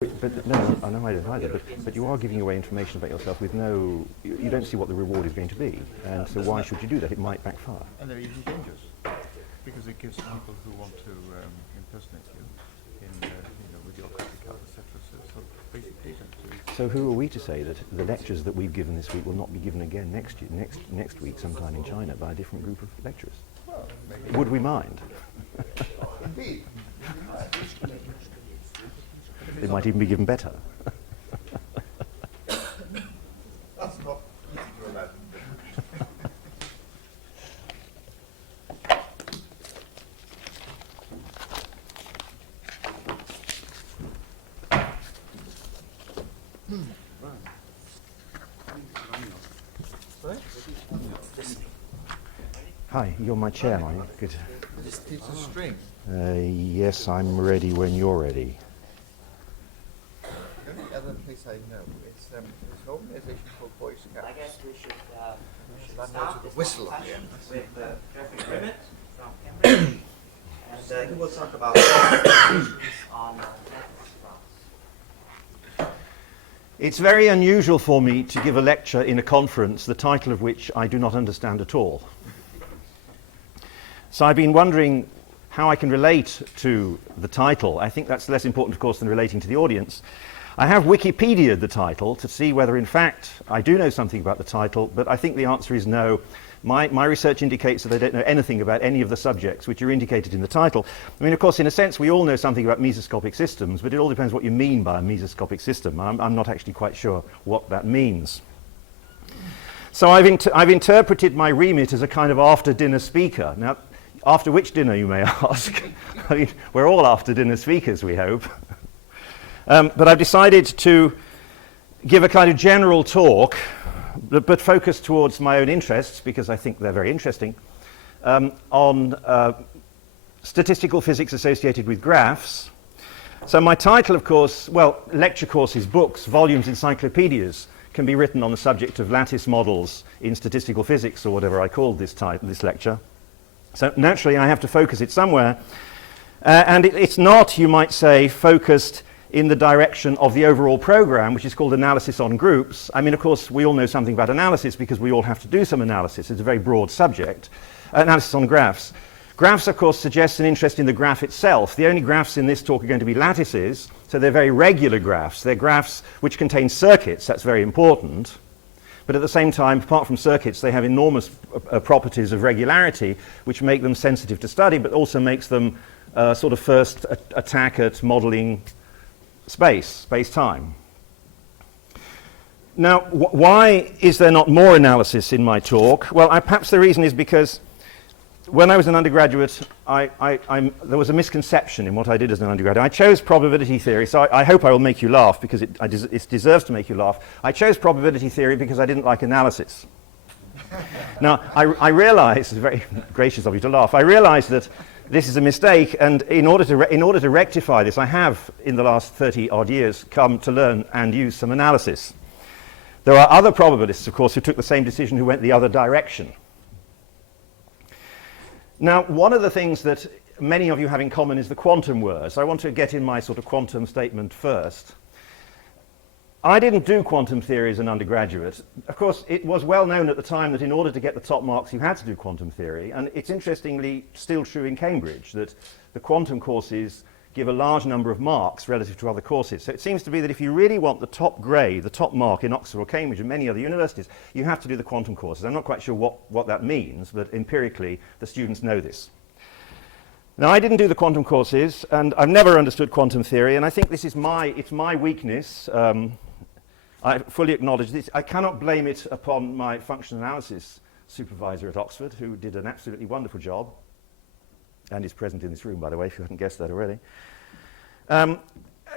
But no, I know I don't either. But you are giving away information about yourself with no. You don't see what the reward is going to be, and so why should you do that? It might backfire. And they're even dangerous because it gives people who want to impersonate you in, with your copycat, etc. So basic data. So who are we to say that the lectures that we've given this week will not be given again next week, sometime in China, by a different group of lecturers? Well, would we mind? Indeed. They might even be given better. That's not easy to imagine. Hi, you're my chair, are you? Good. It's a string. Yes, I'm ready when you're ready. The only other place I know is an organization called Boy Scouts. I guess we should Start with a whistle at the end. with Jeffrey Grimmett from Cambridge, and he will talk about on lattice graphs. It's very unusual for me to give a lecture in a conference, the title of which I do not understand at all. So I've been wondering how I can relate to the title. I think that's less important, of course, than relating to the audience. I have Wikipedia'd the title to see whether, in fact, I do know something about the title, but I think the answer is no. My research indicates that I don't know anything about any of the subjects which are indicated in the title. I mean, of course, in a sense, we all know something about mesoscopic systems, but it all depends what you mean by a mesoscopic system. I'm not actually quite sure what that means. So I've interpreted my remit as a kind of after-dinner speaker. Now, after which dinner, you may ask? I mean, we're all after-dinner speakers, we hope. But I've decided to give a kind of general talk, but focused towards my own interests, because I think they're very interesting, on statistical physics associated with graphs. So my title, of course, well, lecture courses, books, volumes, encyclopedias can be written on the subject of lattice models in statistical physics, or whatever I called this lecture. So naturally, I have to focus it somewhere. And it's not, you might say, focused in the direction of the overall program, which is called analysis on groups. I mean, of course, we all know something about analysis because we all have to do some analysis. It's a very broad subject. Analysis on graphs. Graphs, of course, suggest an interest in the graph itself. The only graphs in this talk are going to be lattices, so they're very regular graphs. They're graphs which contain circuits. That's very important. But at the same time, apart from circuits, they have enormous properties of regularity, which make them sensitive to study, but also makes them sort of first attack at modeling space-time. Now, why is there not more analysis in my talk? Well, perhaps the reason is because when I was an undergraduate, there was a misconception in what I did as an undergraduate. I chose probability theory, so I hope I will make you laugh, because it deserves to make you laugh. I chose probability theory because I didn't like analysis. Now, I realize, it's very gracious of you to laugh, I realize that this is a mistake, and in order to rectify this, I have, in the last 30-odd years, come to learn and use some analysis. There are other probabilists, of course, who took the same decision, who went the other direction. Now, one of the things that many of you have in common is the quantum words. I want to get in my sort of quantum statement first. I didn't do quantum theory as an undergraduate. Of course, it was well known at the time that in order to get the top marks, you had to do quantum theory. And it's interestingly still true in Cambridge that the quantum courses give a large number of marks relative to other courses. So it seems to be that if you really want the top grade, the top mark in Oxford or Cambridge and many other universities, you have to do the quantum courses. I'm not quite sure what that means, but empirically, the students know this. Now, I didn't do the quantum courses, and I've never understood quantum theory, and I think this is it's my weakness. I fully acknowledge this. I cannot blame it upon my functional analysis supervisor at Oxford, who did an absolutely wonderful job, and is present in this room, by the way, if you hadn't guessed that already.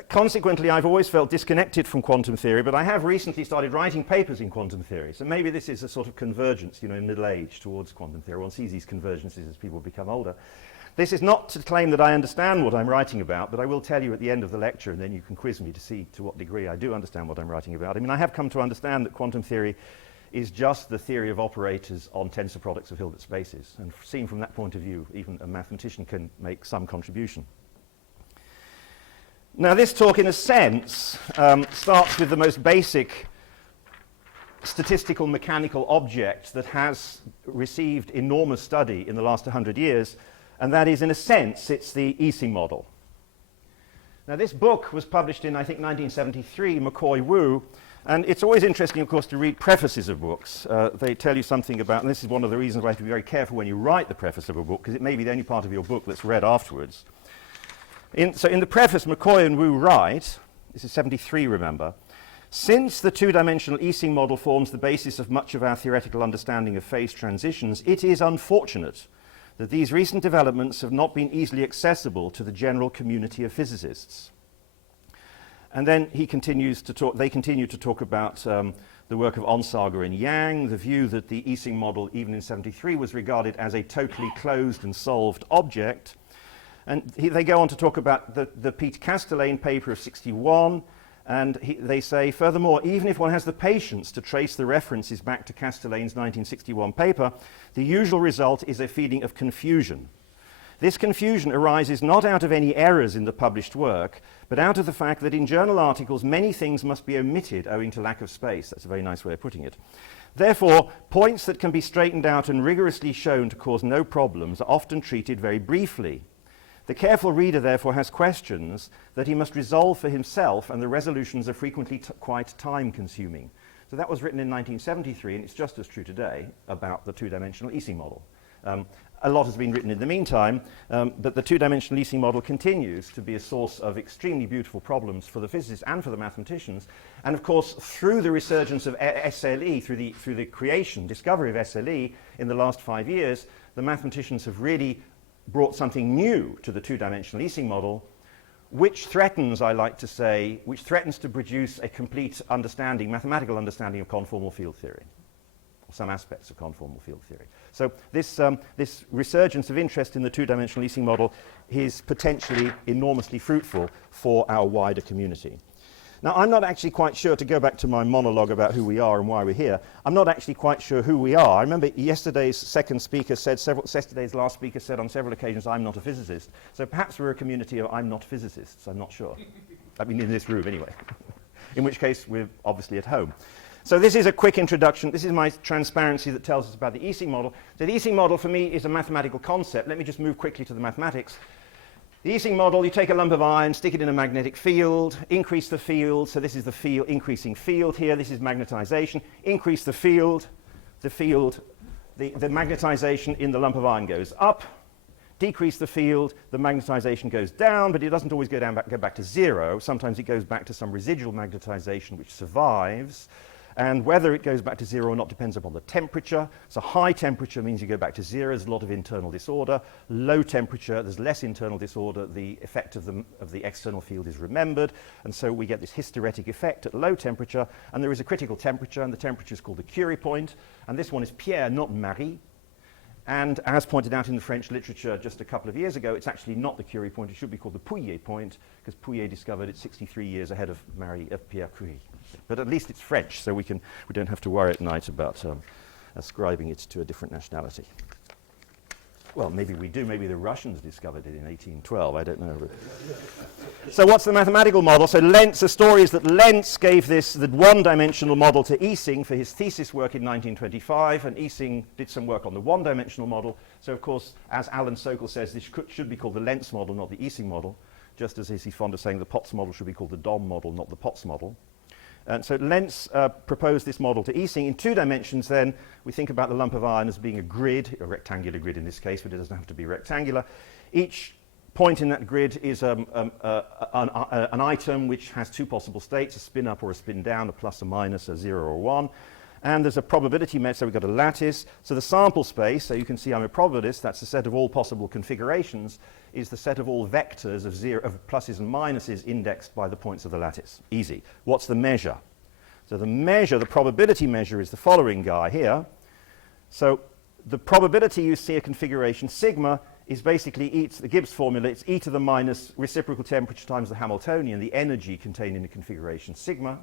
Consequently, I've always felt disconnected from quantum theory, but I have recently started writing papers in quantum theory. So maybe this is a sort of convergence, in middle age towards quantum theory. One sees these convergences as people become older. This is not to claim that I understand what I'm writing about, but I will tell you at the end of the lecture, and then you can quiz me to see to what degree I do understand what I'm writing about. I mean, I have come to understand that quantum theory is just the theory of operators on tensor products of Hilbert spaces. And seen from that point of view, even a mathematician can make some contribution. Now this talk, in a sense, starts with the most basic statistical mechanical object that has received enormous study in the last 100 years, and that is, in a sense, it's the Ising model. Now this book was published in, I think, 1973, McCoy-Wu, and it's always interesting, of course, to read prefaces of books. They tell you something about, and this is one of the reasons why you have to be very careful when you write the preface of a book, because it may be the only part of your book that's read afterwards. So in the preface, McCoy and Wu write, this is 73, remember, since the two-dimensional Ising model forms the basis of much of our theoretical understanding of phase transitions, it is unfortunate that these recent developments have not been easily accessible to the general community of physicists. And then they continue to talk about the work of Onsager and Yang, the view that the Ising model, even in 73, was regarded as a totally closed and solved object. And they go on to talk about the Pete Castellane paper of 61, and they say, furthermore, even if one has the patience to trace the references back to Castellane's 1961 paper, the usual result is a feeling of confusion. This confusion arises not out of any errors in the published work, but out of the fact that in journal articles many things must be omitted owing to lack of space. That's a very nice way of putting it. Therefore, points that can be straightened out and rigorously shown to cause no problems are often treated very briefly. The careful reader, therefore, has questions that he must resolve for himself, and the resolutions are frequently quite time-consuming. So that was written in 1973, and it's just as true today about the two-dimensional Ising model. A lot has been written in the meantime, but the two-dimensional Ising model continues to be a source of extremely beautiful problems for the physicists and for the mathematicians. And of course, through the resurgence of SLE, through the discovery of SLE in the last 5 years, the mathematicians have really brought something new to the two-dimensional Ising model, which threatens, I like to say, to produce a complete understanding, mathematical understanding of conformal field theory, or some aspects of conformal field theory. So this resurgence of interest in the two-dimensional Ising model is potentially enormously fruitful for our wider community. Now, I'm not actually quite sure, to go back to my monologue about who we are and why we're here, I'm not actually quite sure who we are. I remember yesterday's last speaker said on several occasions, I'm not a physicist. So perhaps we're a community of I'm not physicists, I'm not sure. I mean, in this room anyway. In which case, we're obviously at home. So this is a quick introduction. This is my transparency that tells us about the Ising model. So the Ising model, for me, is a mathematical concept. Let me just move quickly to the mathematics. The Ising model, you take a lump of iron, stick it in a magnetic field, increase the field. So this is the field, increasing field here. This is magnetization. Increase the field. The magnetization in the lump of iron goes up. Decrease the field, the magnetization goes down, but it doesn't always go back to zero. Sometimes it goes back to some residual magnetization which survives. And whether it goes back to zero or not depends upon the temperature. So high temperature means you go back to zero. There's a lot of internal disorder. Low temperature, there's less internal disorder. The effect of the external field is remembered. And so we get this hysteretic effect at low temperature. And there is a critical temperature, and the temperature is called the Curie point. And this one is Pierre, not Marie. And as pointed out in the French literature just a couple of years ago, it's actually not the Curie point. It should be called the Pouillet point, because Pouillet discovered it 63 years ahead of Pierre Curie. But at least it's French, so we don't have to worry at night about ascribing it to a different nationality. Well, maybe we do. Maybe the Russians discovered it in 1812. I don't know. So what's the mathematical model? So the story is that Lentz gave the one-dimensional model to Ising for his thesis work in 1925, and Ising did some work on the one-dimensional model. So, of course, as Alan Sokal says, this should be called the Lentz model, not the Ising model, just as he's fond of saying the Potts model should be called the Dom model, not the Potts model. And so Lentz proposed this model to Ising. In 2 dimensions, then, we think about the lump of iron as being a grid, a rectangular grid in this case, but it doesn't have to be rectangular. Each point in that grid is an item which has 2 possible states, a spin up or a spin down, a plus, a minus, a 0 or 1. And there's a probability measure, so we've got a lattice. So the sample space, so you can see I'm a probabilist, that's the set of all possible configurations, is the set of all vectors of pluses and minuses indexed by the points of the lattice. Easy. What's the measure? So the probability measure is the following guy here. So the probability you see a configuration sigma is basically the Gibbs formula. It's e to the minus reciprocal temperature times the Hamiltonian, the energy contained in the configuration sigma.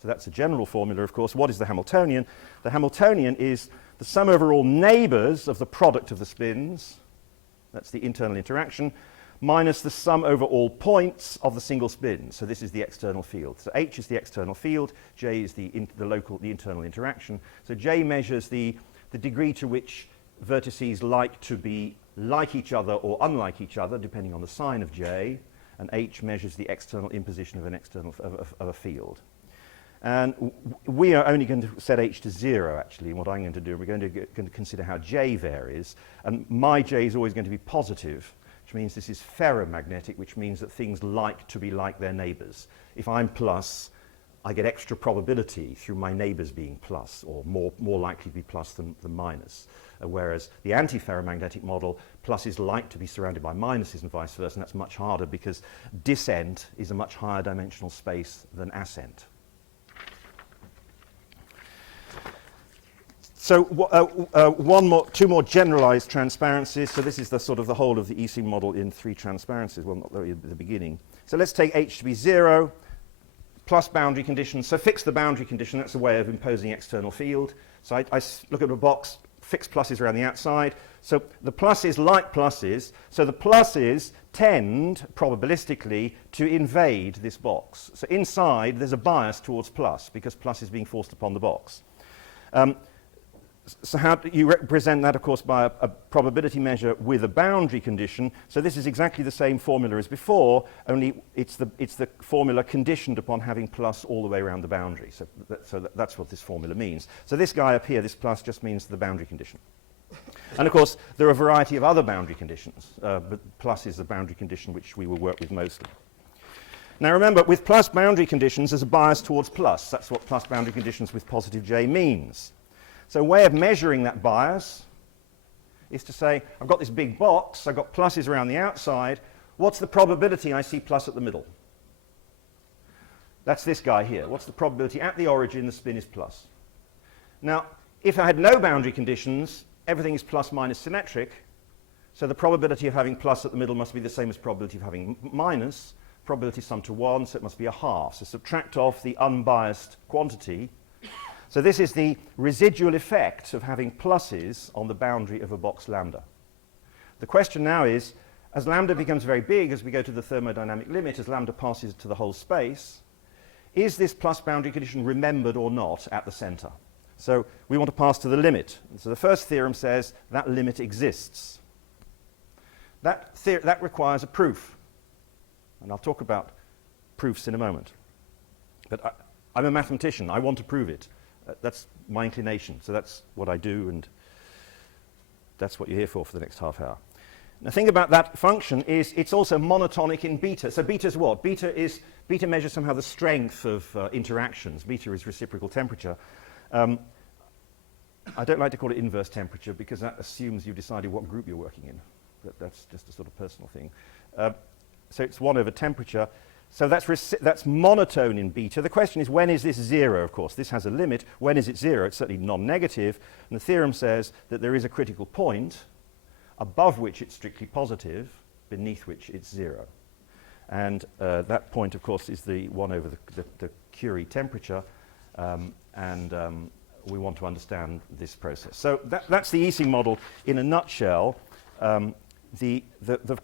So that's a general formula, of course. What is the Hamiltonian? The Hamiltonian is the sum over all neighbors of the product of the spins. That's the internal interaction, minus the sum over all points of the single spin. So this is the external field. So H is the external field, J is the internal interaction. So J measures the degree to which vertices like to be like each other or unlike each other, depending on the sign of J, and H measures the external imposition of an external of a field. And we are only going to set H to 0, actually, and what I'm going to do, we're going to consider how J varies, and my J is always going to be positive, which means this is ferromagnetic, which means that things like to be like their neighbours. If I'm plus, I get extra probability through my neighbours being plus, or more likely to be plus than minus. Whereas the anti-ferromagnetic model, pluses like to be surrounded by minuses and vice versa, and that's much harder because descent is a much higher dimensional space than ascent. So two more generalized transparencies. So this is the sort of the whole of the EC model in 3 transparencies. Well, not at the beginning. So let's take H to be 0, plus boundary conditions. So fix the boundary condition. That's a way of imposing external field. So I look at a box, fix pluses around the outside. So the pluses like pluses. So the pluses tend, probabilistically, to invade this box. So inside, there's a bias towards plus, because plus is being forced upon the box. So how do you represent that, of course, by a probability measure with a boundary condition? So this is exactly the same formula as before, only it's the formula conditioned upon having plus all the way around the boundary. So that's what this formula means. So this guy up here, this plus, just means the boundary condition. And of course, there are a variety of other boundary conditions, but plus is the boundary condition which we will work with mostly. Now remember, with plus boundary conditions, there's a bias towards plus. That's what plus boundary conditions with positive J means. So a way of measuring that bias is to say, I've got this big box, I've got pluses around the outside, what's the probability I see plus at the middle? That's this guy here. What's the probability at the origin the spin is plus? Now, if I had no boundary conditions, everything is plus minus symmetric, so the probability of having plus at the middle must be the same as probability of having minus. Probability sum to 1, so it must be a half. So subtract off the unbiased quantity. So this is the residual effect of having pluses on the boundary of a box lambda. The question now is, as lambda becomes very big, as we go to the thermodynamic limit, as lambda passes to the whole space, is this plus boundary condition remembered or not at the center? So we want to pass to the limit. So the first theorem says that limit exists. That requires a proof. And I'll talk about proofs in a moment. But I'm a mathematician. I want to prove it. That's my inclination. So that's what I do, and that's what you're here for the next half hour. Now, the thing about that function is it's also monotonic in beta. So beta is what? Beta measures somehow the strength of interactions. Beta is reciprocal temperature. I don't like to call it inverse temperature because that assumes you've decided what group you're working in. That's just a sort of personal thing. So it's 1 over temperature. So that's monotone in beta. The question is, when is this 0, of course? This has a limit. When is it 0? It's certainly non-negative. And the theorem says that there is a critical point above which it's strictly positive, beneath which it's 0. And that point, of course, is the 1 over the Curie temperature. We want to understand this process. So that's the EC model in a nutshell. The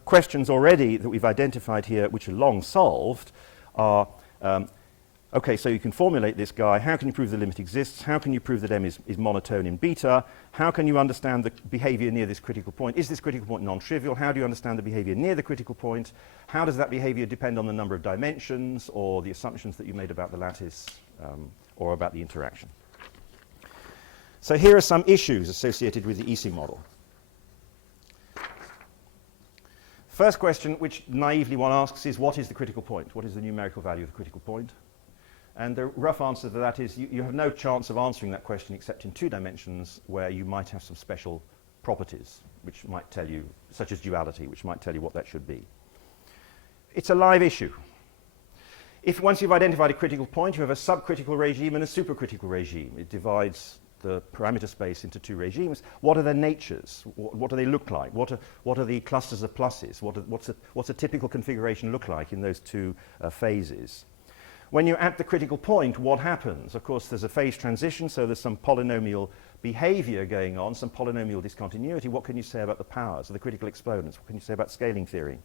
questions already that we've identified here, which are long solved, are, okay, so you can formulate this guy. How can you prove the limit exists? How can you prove that M is monotone in beta? How can you understand the behavior near this critical point? Is this critical point non-trivial? How do you understand the behavior near the critical point? How does that behavior depend on the number of dimensions or the assumptions that you made about the lattice or about the interaction? So here are some issues associated with the EC model. First question, which naively one asks, is what is the critical point? What is the numerical value of the critical point? And the rough answer to that is you have no chance of answering that question except in 2 dimensions where you might have some special properties which might tell you, such as duality, which might tell you what that should be. It's a live issue. If once you've identified a critical point, you have a subcritical regime and a supercritical regime. It divides the parameter space into 2 regimes. What are their natures? What do they look like? What are the clusters of pluses? What's a typical configuration look like in those 2 phases? When you're at the critical point, what happens? Of course, there's a phase transition, so there's some polynomial behavior going on, some polynomial discontinuity. What can you say about the powers, the critical exponents? What can you say about scaling theory?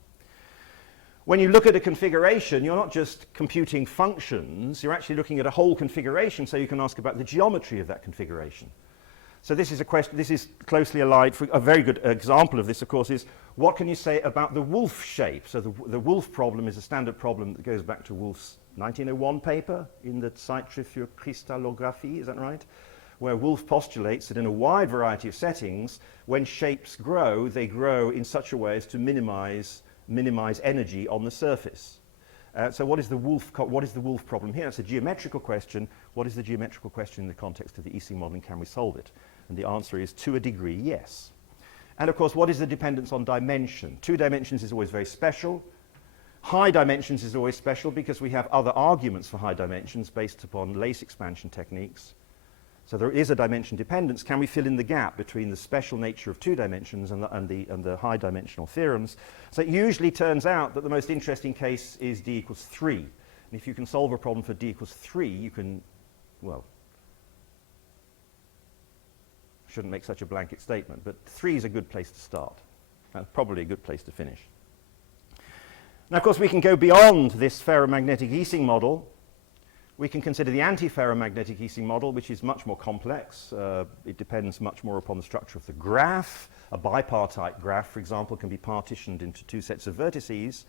When you look at a configuration, you're not just computing functions, you're actually looking at a whole configuration, so you can ask about the geometry of that configuration. So this is a question, this is closely allied. A very good example of this, of course, is what can you say about the Wolf shape? So the Wolf problem is a standard problem that goes back to Wolf's 1901 paper in the Zeitschrift für Kristallographie, is that right? Where Wolf postulates that in a wide variety of settings, when shapes grow, they grow in such a way as to minimize energy on the surface. So what is the Wolf problem here? It's a geometrical question. What is the geometrical question in the context of the Ising model, and can we solve it? And the answer is, to a degree, yes. And of course, what is the dependence on dimension? 2 dimensions is always very special. High dimensions is always special because we have other arguments for high dimensions based upon lace expansion techniques. So there is a dimension dependence. Can we fill in the gap between the special nature of 2 dimensions and the high dimensional theorems? So it usually turns out that the most interesting case is d equals 3. And if you can solve a problem for d equals 3, you can, well, shouldn't make such a blanket statement, but 3 is a good place to start, and probably a good place to finish. Now, of course, we can go beyond this ferromagnetic Ising model. We can consider the anti-ferromagnetic Ising model, which is much more complex. It depends much more upon the structure of the graph. A bipartite graph, for example, can be partitioned into 2 sets of vertices.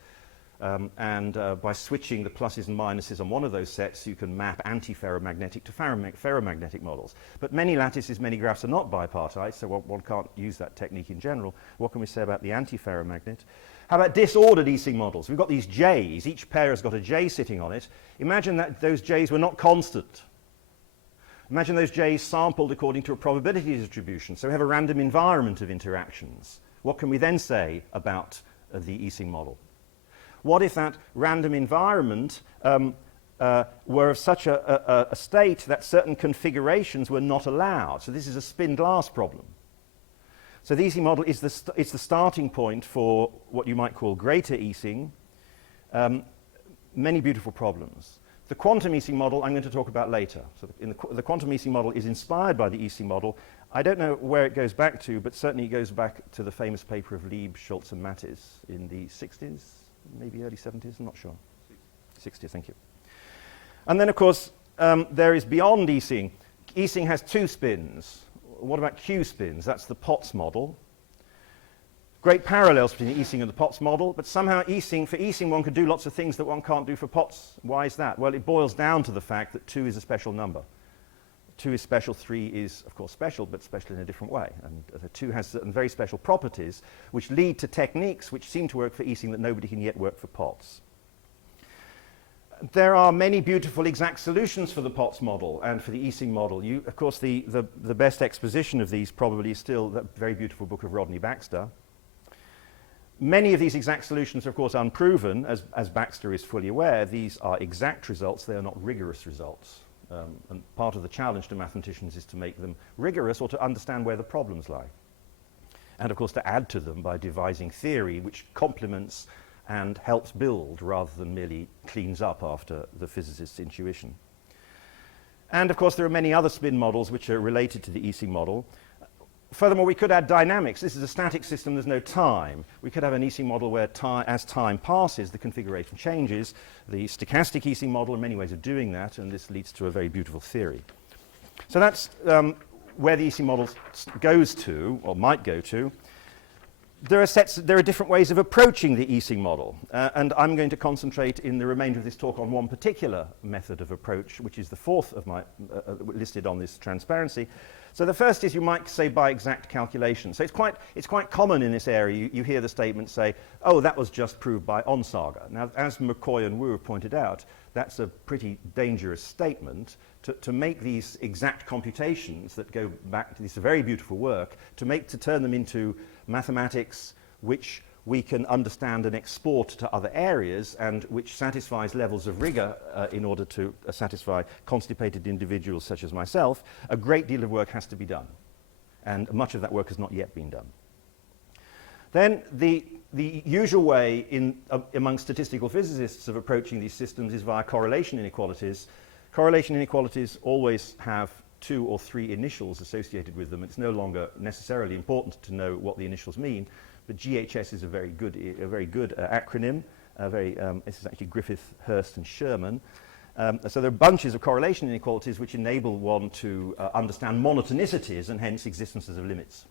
And by switching the pluses and minuses on one of those sets, you can map anti-ferromagnetic to ferromagnetic models. But many lattices, many graphs are not bipartite, so one can't use that technique in general. What can we say about the anti-ferromagnet? How about disordered Ising models? We've got these J's. Each pair has got a J sitting on it. Imagine that those J's were not constant. Imagine those J's sampled according to a probability distribution. So we have a random environment of interactions. What can we then say about the Ising model? What if that random environment were of such a state that certain configurations were not allowed? So this is a spin-glass problem. So the Ising model is the starting point for what you might call greater Ising. Many beautiful problems. The quantum Ising model I'm going to talk about later. So the quantum Ising model is inspired by the Ising model. I don't know where it goes back to, but certainly it goes back to the famous paper of Lieb, Schultz and Mattis in the 60s, maybe early 70s, I'm not sure. 60s, thank you. And then, of course, there is beyond Ising. Ising has 2 spins. What about Q spins? That's the Potts model. Great parallels between Ising and the Potts model, but somehow for Ising one could do lots of things that one can't do for Potts. Why is that? Well, it boils down to the fact that 2 is a special number. 2 is special, 3 is, of course, special, but special in a different way. And the 2 has certain very special properties which lead to techniques which seem to work for Ising that nobody can yet work for Potts. There are many beautiful exact solutions for the Potts model and for the Ising model. Of course, the best exposition of these probably is still that very beautiful book of Rodney Baxter. Many of these exact solutions are, of course, unproven. As Baxter is fully aware, these are exact results. They are not rigorous results. And part of the challenge to mathematicians is to make them rigorous or to understand where the problems lie. And, of course, to add to them by devising theory which complements and helps build rather than merely cleans up after the physicist's intuition. And, of course, there are many other spin models which are related to the Ising model. Furthermore, we could add dynamics. This is a static system, there's no time. We could have an Ising model where as time passes, the configuration changes. The stochastic Ising model are many ways of doing that, and this leads to a very beautiful theory. So that's where the Ising model goes to, or might go to. There are different ways of approaching the Ising model, and I'm going to concentrate in the remainder of this talk on one particular method of approach, which is the 4th of my listed on this transparency. So the first is, you might say, by exact calculation. So it's quite common in this area. You hear the statement say, "Oh, that was just proved by Onsager." Now, as McCoy and Wu have pointed out, that's a pretty dangerous statement. To make these exact computations that go back to this very beautiful work, to turn them into mathematics which we can understand and export to other areas, and which satisfies levels of rigor in order to satisfy constipated individuals such as myself, a great deal of work has to be done. And much of that work has not yet been done. Then the usual way among statistical physicists of approaching these systems is via correlation inequalities. Correlation inequalities always have 2 or 3 initials associated with them. It's no longer necessarily important to know what the initials mean, but GHS is a very good acronym. This is actually Griffith, Hurst, and Sherman. So there are bunches of correlation inequalities which enable one to understand monotonicities and hence existences of limits.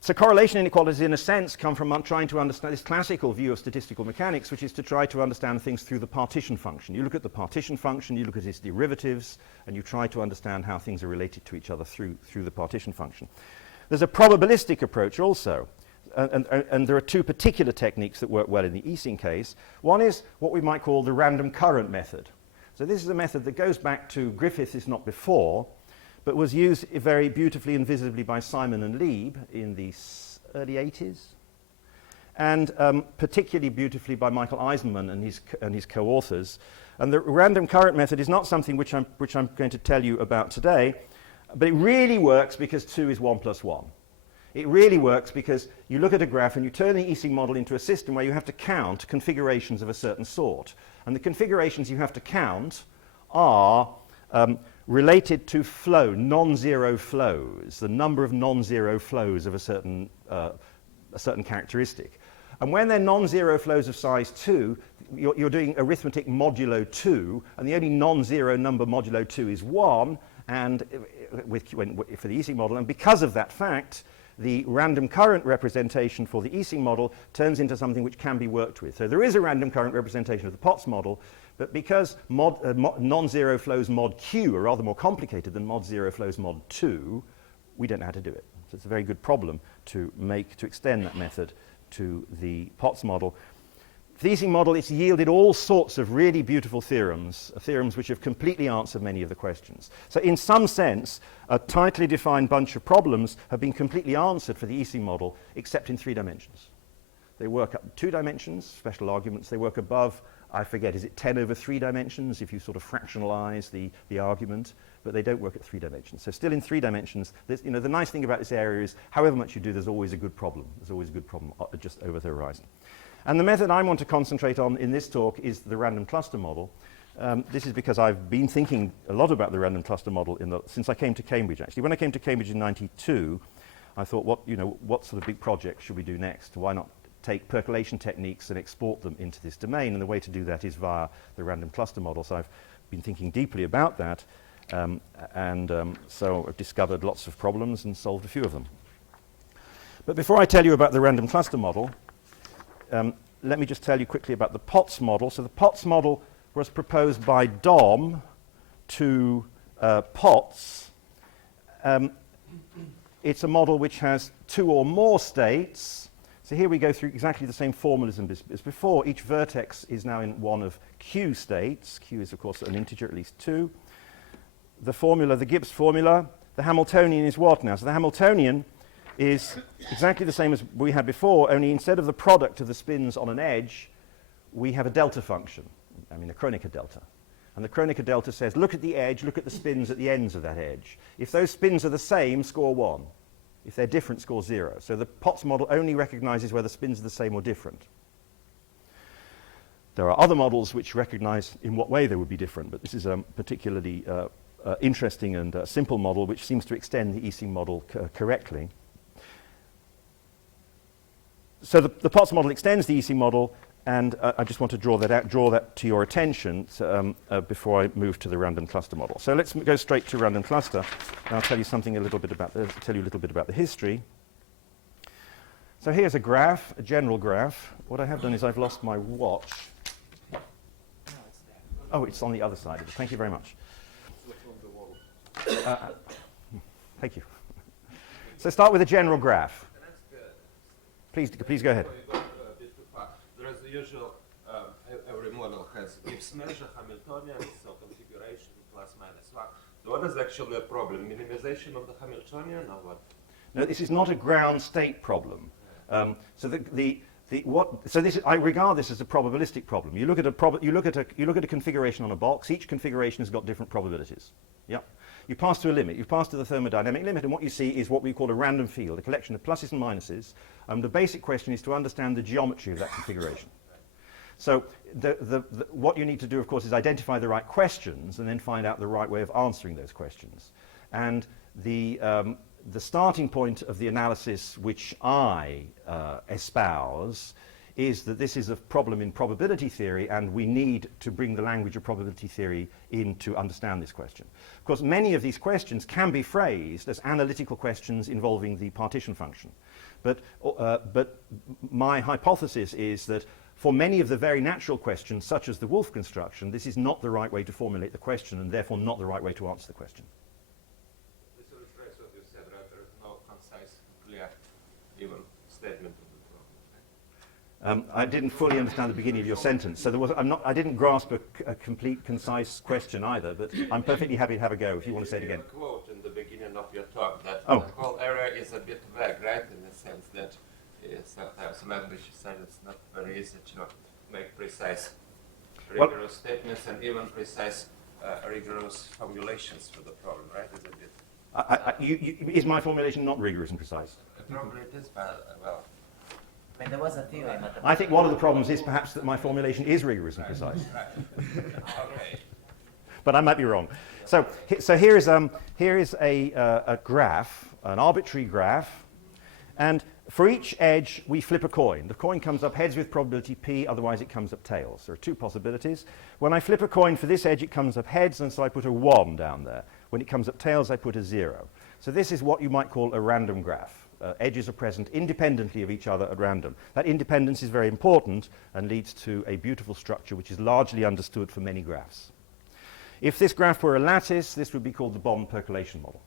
So correlation inequalities, in a sense, come from trying to understand this classical view of statistical mechanics, which is to try to understand things through the partition function. You look at the partition function, you look at its derivatives, and you try to understand how things are related to each other through the partition function. There's a probabilistic approach also, and there are two particular techniques that work well in the Ising case. One is what we might call the random current method. So this is a method that goes back to Griffith, if not before, but was used very beautifully and visibly by Simon and Lieb in the early 80s, and particularly beautifully by Michael Eisenman and his co-authors. And the random current method is not something which I'm going to tell you about today, but it really works because 2 is 1 plus 1. It really works because you look at a graph and you turn the Ising model into a system where you have to count configurations of a certain sort. And the configurations you have to count are related to flow, non-zero flows, the number of non-zero flows of a certain characteristic. And when they're non-zero flows of size 2, you're doing arithmetic modulo 2, and the only non-zero number modulo 2 is 1, and for the Ising model. And because of that fact, the random current representation for the Ising model turns into something which can be worked with. So there is a random current representation of the Potts model, but because non-zero flows mod Q are rather more complicated than mod zero flows mod 2, we don't know how to do it. So it's a very good problem to extend that method to the Potts model. For the Ising model, it's yielded all sorts of really beautiful theorems which have completely answered many of the questions. So in some sense, a tightly defined bunch of problems have been completely answered for the Ising model, except in 3 dimensions. They work up 2 dimensions, special arguments. They work above, I forget, is it 10 over 3 dimensions if you sort of fractionalize the argument, but they don't work at 3 dimensions. So still in 3 dimensions, the nice thing about this area is however much you do, there's always a good problem. There's always a good problem just over the horizon. And the method I want to concentrate on in this talk is the random cluster model. This is because I've been thinking a lot about the random cluster model since I came to Cambridge, actually. When I came to Cambridge in '92, I thought, what sort of big project should we do next? Why not take percolation techniques and export them into this domain? And the way to do that is via the random cluster model. So I've been thinking deeply about that, so I've discovered lots of problems and solved a few of them. But before I tell you about the random cluster model, let me just tell you quickly about the Potts model. So the Potts model was proposed by Dom to Potts. It's a model which has 2 or more states. So here we go through exactly the same formalism as before. Each vertex is now in one of Q states. Q is, of course, an integer, at least 2. The formula, the Gibbs formula, the Hamiltonian is what now? So the Hamiltonian is exactly the same as we had before, only instead of the product of the spins on an edge, we have a delta function, a Kronecker delta. And the Kronecker delta says, look at the edge, look at the spins at the ends of that edge. If those spins are the same, score 1. If they're different, score 0. So the Potts model only recognizes whether spins are the same or different. There are other models which recognize in what way they would be different, but this is a particularly interesting and simple model which seems to extend the Ising model correctly. So the Potts model extends the Ising model, and I just want to draw that to your attention before I move to the random cluster model. So let's go straight to random cluster, and I'll tell you a little bit about the history. So here's a graph, a general graph. What I have done is I've lost my watch. Oh, it's on the other side of it. Thank you very much. Thank you. So start with a general graph. Please go ahead. There is the usual, every model has Gibbs measure, Hamiltonian, so configuration plus minus 1. So what is actually a problem? Minimization of the Hamiltonian or what? No, this is not a ground state problem. I regard this as a probabilistic problem. You look at a configuration on a box. Each configuration has got different probabilities. Yep. You pass to a limit. You pass to the thermodynamic limit, and what you see is what we call a random field, a collection of pluses and minuses. The basic question is to understand the geometry of that configuration. So what you need to do, of course, is identify the right questions and then find out the right way of answering those questions. And the starting point of the analysis which I espouse is that this is a problem in probability theory, and we need to bring the language of probability theory in to understand this question. Of course, many of these questions can be phrased as analytical questions involving the partition function. But my hypothesis is that for many of the very natural questions, such as the Wolf construction, this is not the right way to formulate the question, and therefore not the right way to answer the question. This illustrates what you said, right? There is no concise, clear, even statement. I didn't fully understand the beginning of your sentence, so I didn't grasp a complete, concise question either, but I'm perfectly happy to have a go if you want to say it again. A quote in the beginning of your talk that Oh. the whole area is a bit vague, right? In the sense that sometimes language said it's not very easy to make precise, rigorous statements and even precise, rigorous formulations for the problem, right? Is it a bit? Is my formulation not rigorous and precise? Probably it is, but well. I mean, there was a theorem at the I think one of the problems is perhaps that my formulation is rigorous and precise. Okay. But I might be wrong. So here is a graph, an arbitrary graph, and for each edge we flip a coin. The coin comes up heads with probability p, otherwise it comes up tails. There are two possibilities. When I flip a coin for this edge, it comes up heads, and so I put a 1 down there. When it comes up tails, I put a 0. So this is what you might call a random graph. Edges are present independently of each other at random. That independence is very important and leads to a beautiful structure which is largely understood for many graphs. If this graph were a lattice, this would be called the Bond percolation model.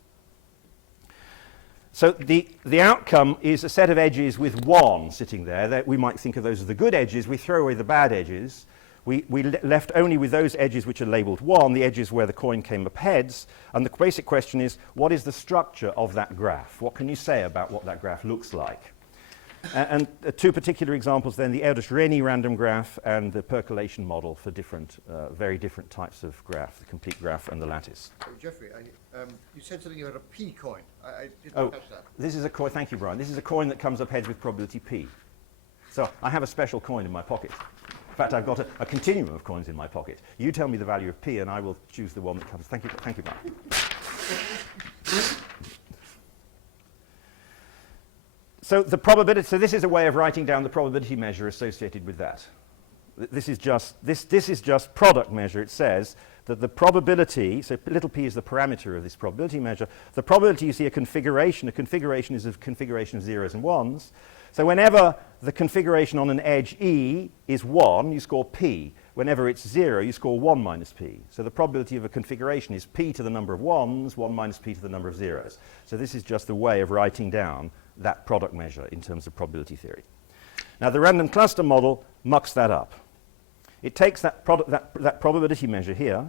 So the outcome is a set of edges with 1 sitting there. That we might think of those as the good edges. We throw away the bad edges. We left only with those edges which are labelled 1, the edges where the coin came up heads. And the basic question is, what is the structure of that graph? What can you say about what that graph looks like? And two particular examples then, the Erdős-Rényi random graph and the percolation model for different, very different types of graph, the complete graph and the lattice. So Geoffrey, you said something about a P coin. I didn't Oh, catch that. this is a coin, thank you, Brian. This is a coin that comes up heads with probability P. So I have a special coin in my pocket. In fact, I've got a continuum of coins in my pocket. You tell me the value of P and I will choose the one that comes. Thank you, Brian. So the probability, so this is a way of writing down the probability measure associated with that. This is just product measure. It says that the probability, so little p is the parameter of this probability measure. The probability, you see a configuration is a configuration of zeros and ones. So whenever the configuration on an edge E is 1, you score P. Whenever it's 0, you score 1 minus P. So the probability of a configuration is P to the number of 1s, 1 minus P to the number of zeros. So this is just a way of writing down that product measure in terms of probability theory. Now the random cluster model mucks that up. It takes that probability measure here,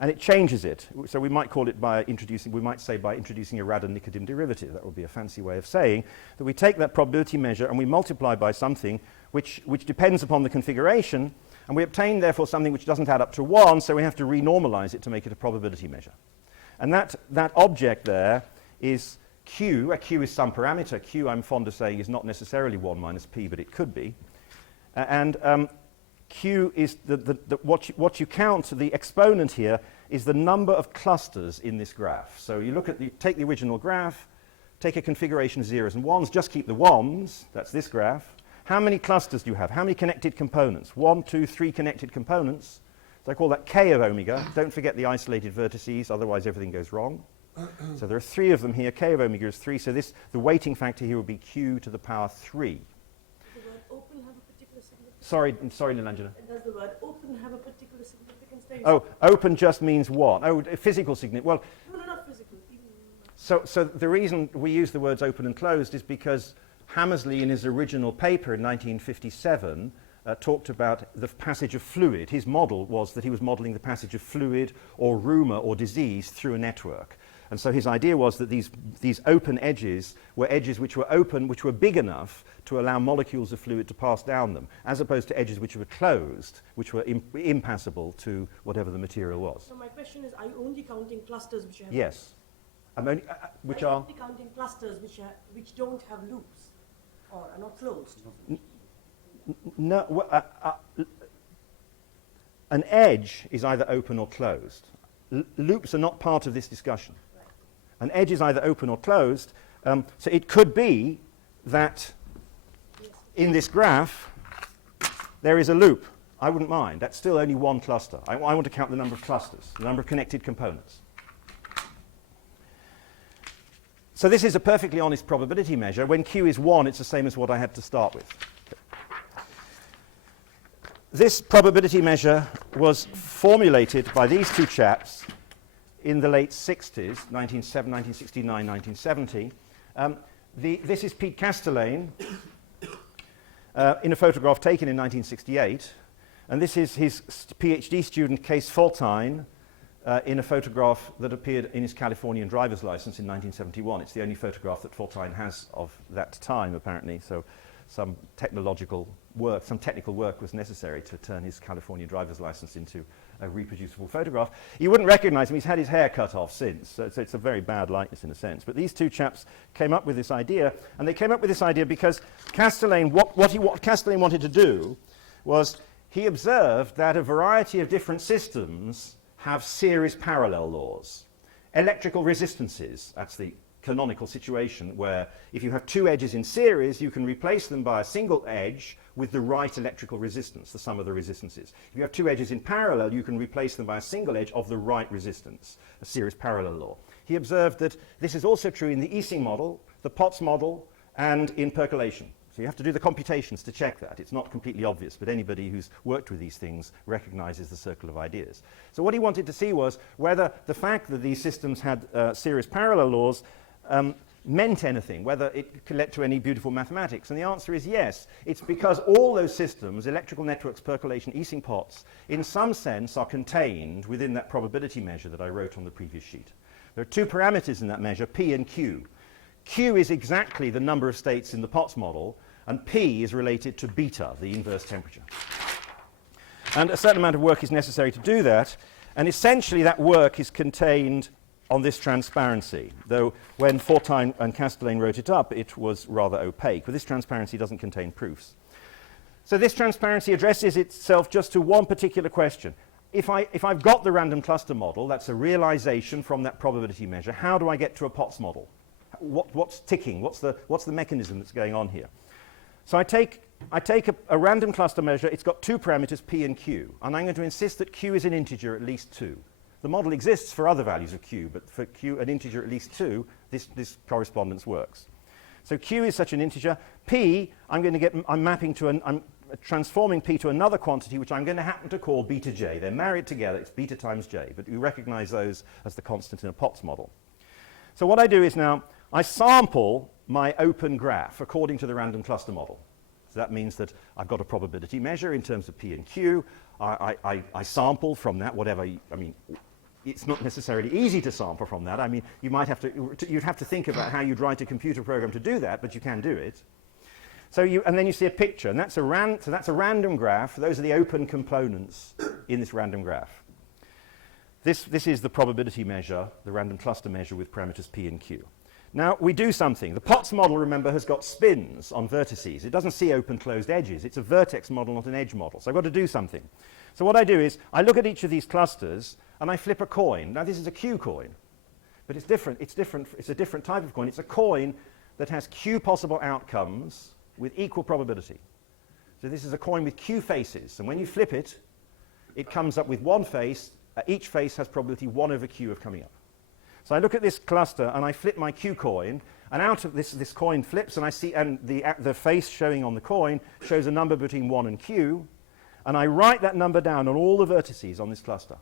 and it changes it. So we might call it by introducing, we might say by introducing a Radon-Nikodym derivative. That would be a fancy way of saying that we take that probability measure and we multiply by something which depends upon the configuration, and we obtain therefore something which doesn't add up to 1, so we have to renormalize it to make it a probability measure. And that object there is Q. Q is some parameter. Q, I'm fond of saying, is not necessarily 1 minus P, but it could be. Q is what you count, the exponent here is the number of clusters in this graph. So you take the original graph, take a configuration of zeros and ones, just keep the ones, that's this graph. How many clusters do you have? How many connected components? 1, 2, 3 connected components. So I call that K of omega. Don't forget the isolated vertices, otherwise everything goes wrong. So there are 3 of them here. K of omega is 3, so the weighting factor here would be Q to the power 3. Does the word open have a particular significance? Sorry, Nilanjana. Does the word open have a particular significance? Oh, open just means what? Oh, physical significance. Well, No, not physical. so the reason we use the words open and closed is because Hammersley, in his original paper in 1957, talked about the passage of fluid. His model was that he was modeling the passage of fluid or rumour or disease through a network. And so his idea was that these open edges were edges which were open, which were big enough to allow molecules of fluid to pass down them, as opposed to edges which were closed, which were impassable to whatever the material was. So my question is, are you only counting clusters which have Yes. I'm only, which are you are? only counting clusters which don't have loops or are not closed? No. An edge is either open or closed. Loops are not part of this discussion. An edge is either open or closed, so it could be that in this graph, there is a loop. I wouldn't mind. That's still only one cluster. I want to count the number of clusters, the number of connected components. So this is a perfectly honest probability measure. When Q is 1, it's the same as what I had to start with. This probability measure was formulated by these two chaps in the late 60s, 1969, 1970. This is Pete Castellane in a photograph taken in 1968. And this is his PhD student, Kees Foltijn, in a photograph that appeared in his Californian driver's license in 1971. It's the only photograph that Foltijn has of that time, apparently. So some technical work was necessary to turn his California driver's license into a reproducible photograph. You wouldn't recognize him. He's had his hair cut off since, so it's a very bad likeness in a sense. But these two chaps came up with this idea, and they came up with this idea because Castellane, what Castellane wanted to do was he observed that a variety of different systems have series parallel laws. Electrical resistances, that's the canonical situation where if you have two edges in series, you can replace them by a single edge with the right electrical resistance, the sum of the resistances. If you have two edges in parallel, you can replace them by a single edge of the right resistance, a series parallel law. He observed that this is also true in the Ising model, the Potts model, and in percolation. So you have to do the computations to check that. It's not completely obvious, but anybody who's worked with these things recognizes the circle of ideas. So what he wanted to see was whether the fact that these systems had series parallel laws meant anything, whether it could lead to any beautiful mathematics. And the answer is yes. It's because all those systems, electrical networks, percolation, Ising Potts, in some sense are contained within that probability measure that I wrote on the previous sheet. There are two parameters in that measure, P and Q. Q is exactly the number of states in the Potts model, and P is related to beta, the inverse temperature. And a certain amount of work is necessary to do that, and essentially that work is contained on this transparency, though when Foltijn and Castellane wrote it up, it was rather opaque. But this transparency doesn't contain proofs. So this transparency addresses itself just to one particular question. If I've got the random cluster model, that's a realization from that probability measure, how do I get to a Potts model? What's ticking? What's the mechanism that's going on here? So I take a random cluster measure. It's got two parameters, P and Q, and I'm going to insist that Q is an integer at least 2. The model exists for other values of Q, but for Q, an integer at least 2, this correspondence works. So Q is such an integer. P, I'm transforming P to another quantity, which I'm going to happen to call beta j. They're married together. It's beta times j, but we recognize those as the constant in a Potts model. So what I do is now, I sample my open graph according to the random cluster model. So that means that I've got a probability measure in terms of P and Q. I sample from that whatever, it's not necessarily easy to sample from that. I mean, you'd have to think about how you'd write a computer program to do that, but you can do it. And then you see a picture, and that's a random graph. Those are the open components in this random graph. This is the probability measure, the random cluster measure with parameters P and Q. Now, we do something. The Potts model, remember, has got spins on vertices. It doesn't see open closed edges. It's a vertex model, not an edge model. So I've got to do something. So what I do is I look at each of these clusters and I flip a coin. Now, this is a Q coin, but it's different. It's a different type of coin. It's a coin that has Q possible outcomes with equal probability. So this is a coin with Q faces, and when you flip it, it comes up with one face. Each face has probability 1 over Q of coming up. So I look at this cluster and I flip my Q coin, and out of this coin flips, and I see, and the face showing on the coin shows a number between 1 and Q, and I write that number down on all the vertices on this cluster.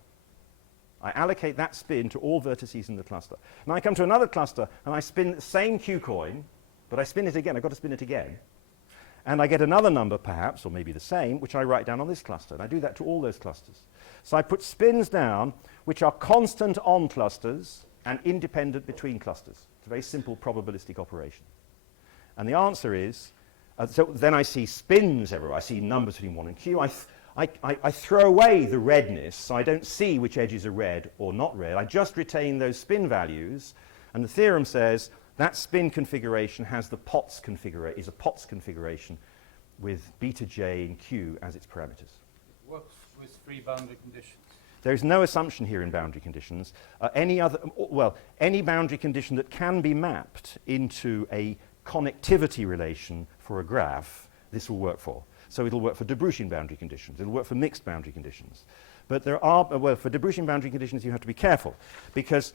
I allocate that spin to all vertices in the cluster. And I come to another cluster and I spin the same Q coin, but I spin it again. I've got to spin it again. And I get another number perhaps, or maybe the same, which I write down on this cluster. And I do that to all those clusters. So I put spins down which are constant on clusters and independent between clusters. It's a very simple probabilistic operation. And the answer is, so then I see spins everywhere. I see numbers between 1 and Q. I throw away the redness, so I don't see which edges are red or not red. I just retain those spin values, and the theorem says that spin configuration has the Potts configuration, is a Potts configuration with beta j and Q as its parameters. It works with free boundary conditions. There is no assumption here in boundary conditions. Any boundary condition that can be mapped into a connectivity relation for a graph this will work for. So it'll work for de Bruijn boundary conditions. It'll work for mixed boundary conditions. But there are, well, for de Bruijn boundary conditions, you have to be careful, because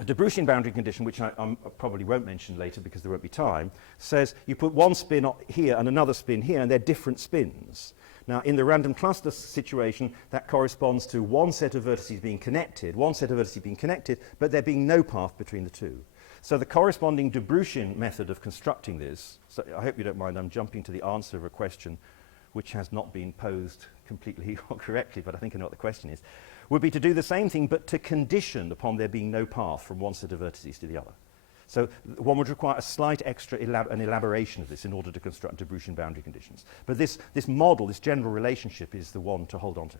a de Bruijn boundary condition, which I probably won't mention later because there won't be time, says you put one spin here and another spin here, and they're different spins. Now, in the random cluster situation, that corresponds to one set of vertices being connected, but there being no path between the two. So the corresponding de Bruijn method of constructing this, so I hope you don't mind, I'm jumping to the answer of a question which has not been posed completely or correctly, but I think I know what the question is, would be to do the same thing, but to condition upon there being no path from one set of vertices to the other. So one would require a slight extra an elaboration of this in order to construct de Bruijn boundary conditions. But this model, this general relationship, is the one to hold on to.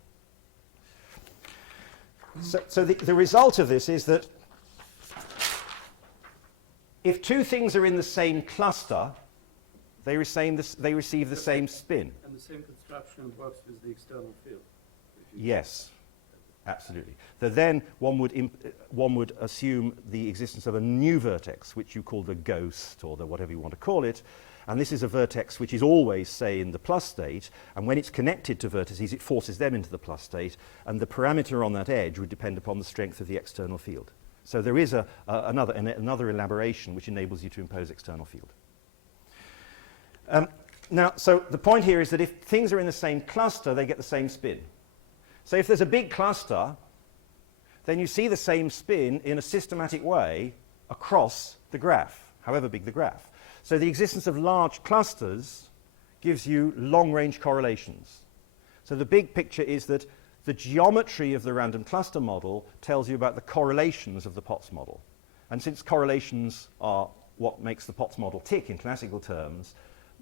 So the result of this is that if two things are in the same cluster, they receive the same spin. And the same construction works with the external field. Yes, absolutely. So then one would assume the existence of a new vertex, which you call the ghost, or the whatever you want to call it. And this is a vertex which is always, say, in the plus state, and when it's connected to vertices, it forces them into the plus state, and the parameter on that edge would depend upon the strength of the external field. So there is another elaboration which enables you to impose external field. Now, so the point here is that if things are in the same cluster, they get the same spin. So if there's a big cluster, then you see the same spin in a systematic way across the graph, however big the graph. So the existence of large clusters gives you long-range correlations. So the big picture is that the geometry of the random cluster model tells you about the correlations of the Potts model. And since correlations are what makes the Potts model tick in classical terms,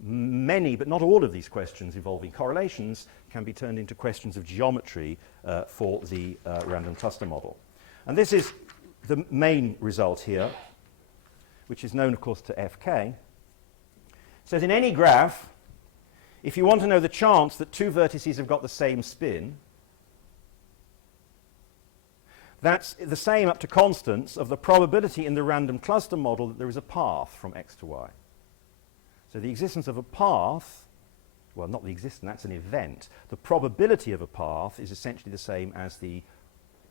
many, but not all of these questions involving correlations can be turned into questions of geometry for the random cluster model. And this is the main result here, which is known, of course, to Fk. So in any graph, if you want to know the chance that two vertices have got the same spin, that's the same up to constants of the probability in the random cluster model that there is a path from x to y. So the existence of a path, well, not the existence, that's an event. The probability of a path is essentially the same as the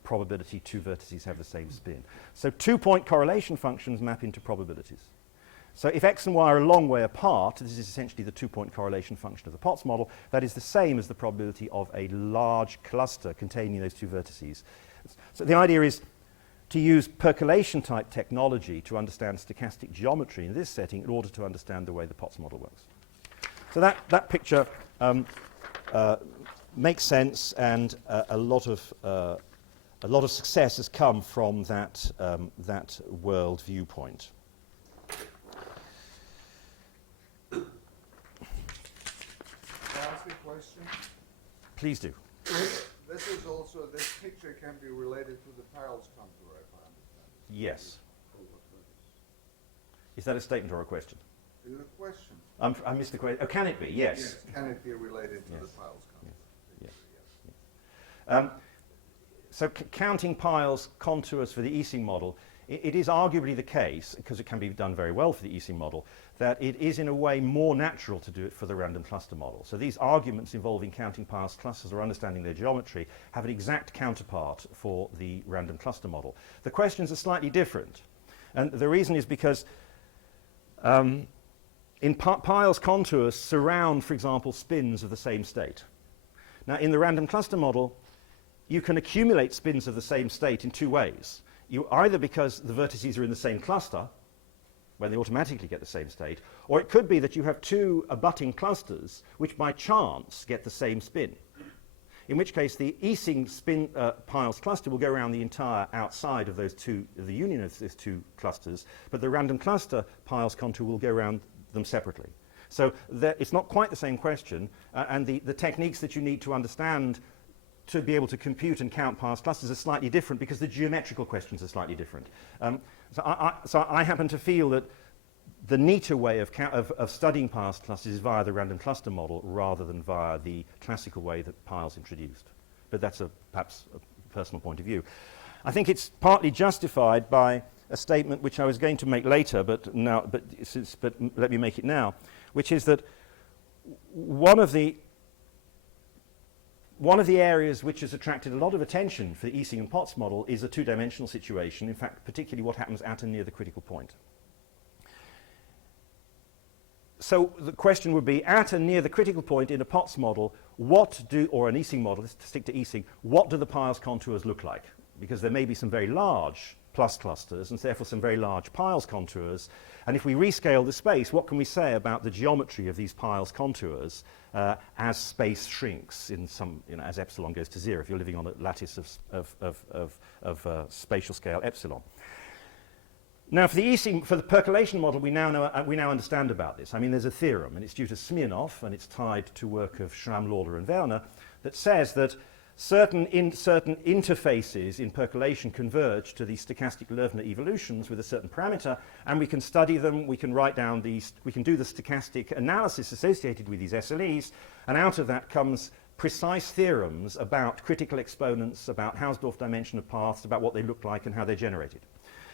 probability two vertices have the same spin. So two-point correlation functions map into probabilities. So if x and y are a long way apart, this is essentially the two-point correlation function of the Potts model. That is the same as the probability of a large cluster containing those two vertices. So the idea is to use percolation-type technology to understand stochastic geometry in this setting in order to understand the way the Potts model works. So that picture makes sense, and a lot of success has come from that world viewpoint. Can I ask a question? Please do. This is also, this picture can be related to the Piles contour, if I understand. Yes. Is that a statement or a question? Is it a question? I missed the question. Oh, can it be? Yes. Yes. Can it be related to Yes. the Piles contour? Yes. Yes. So counting Piles contours for the Ising model, it is arguably the case, because it can be done very well for the Ising model, that it is in a way more natural to do it for the random cluster model. So these arguments involving counting Piles clusters or understanding their geometry have an exact counterpart for the random cluster model. The questions are slightly different. And the reason is because Piles contours surround, for example, spins of the same state. Now, in the random cluster model, you can accumulate spins of the same state in two ways. You either because the vertices are in the same cluster, when they automatically get the same state, or it could be that you have two abutting clusters which by chance get the same spin. In which case the Ising spin Piles cluster will go around the entire outside of those two, the union of those two clusters, but the random cluster Piles contour will go around them separately. So it's not quite the same question, and the techniques that you need to understand to be able to compute and count Piles clusters are slightly different because the geometrical questions are slightly different. So I happen to feel that the neater way of studying Piles clusters is via the random cluster model rather than via the classical way that Piles introduced. But that's perhaps a personal point of view. I think it's partly justified by a statement which I was going to make later, but let me make it now, which is that one of the areas which has attracted a lot of attention for the Ising and Potts model is a two-dimensional situation, in fact, particularly what happens at and near the critical point. So the question would be, at and near the critical point in a Potts model, or an Ising model, let's stick to Ising, what do the piles contours look like? Because there may be some very large plus clusters and therefore some very large piles contours. And if we rescale the space, what can we say about the geometry of these piles contours as space shrinks in some, as epsilon goes to 0, if you're living on a lattice of spatial scale epsilon. Now, for the percolation model, we now understand about this. I mean, there's a theorem, and it's due to Smirnov, and it's tied to work of Schramm, Lauder, and Werner, that says that certain interfaces in percolation converge to these stochastic Loeffner evolutions with a certain parameter, and we can study them, we can write down we can do the stochastic analysis associated with these SLEs, and out of that comes precise theorems about critical exponents, about Hausdorff dimension of paths, about what they look like and how they're generated.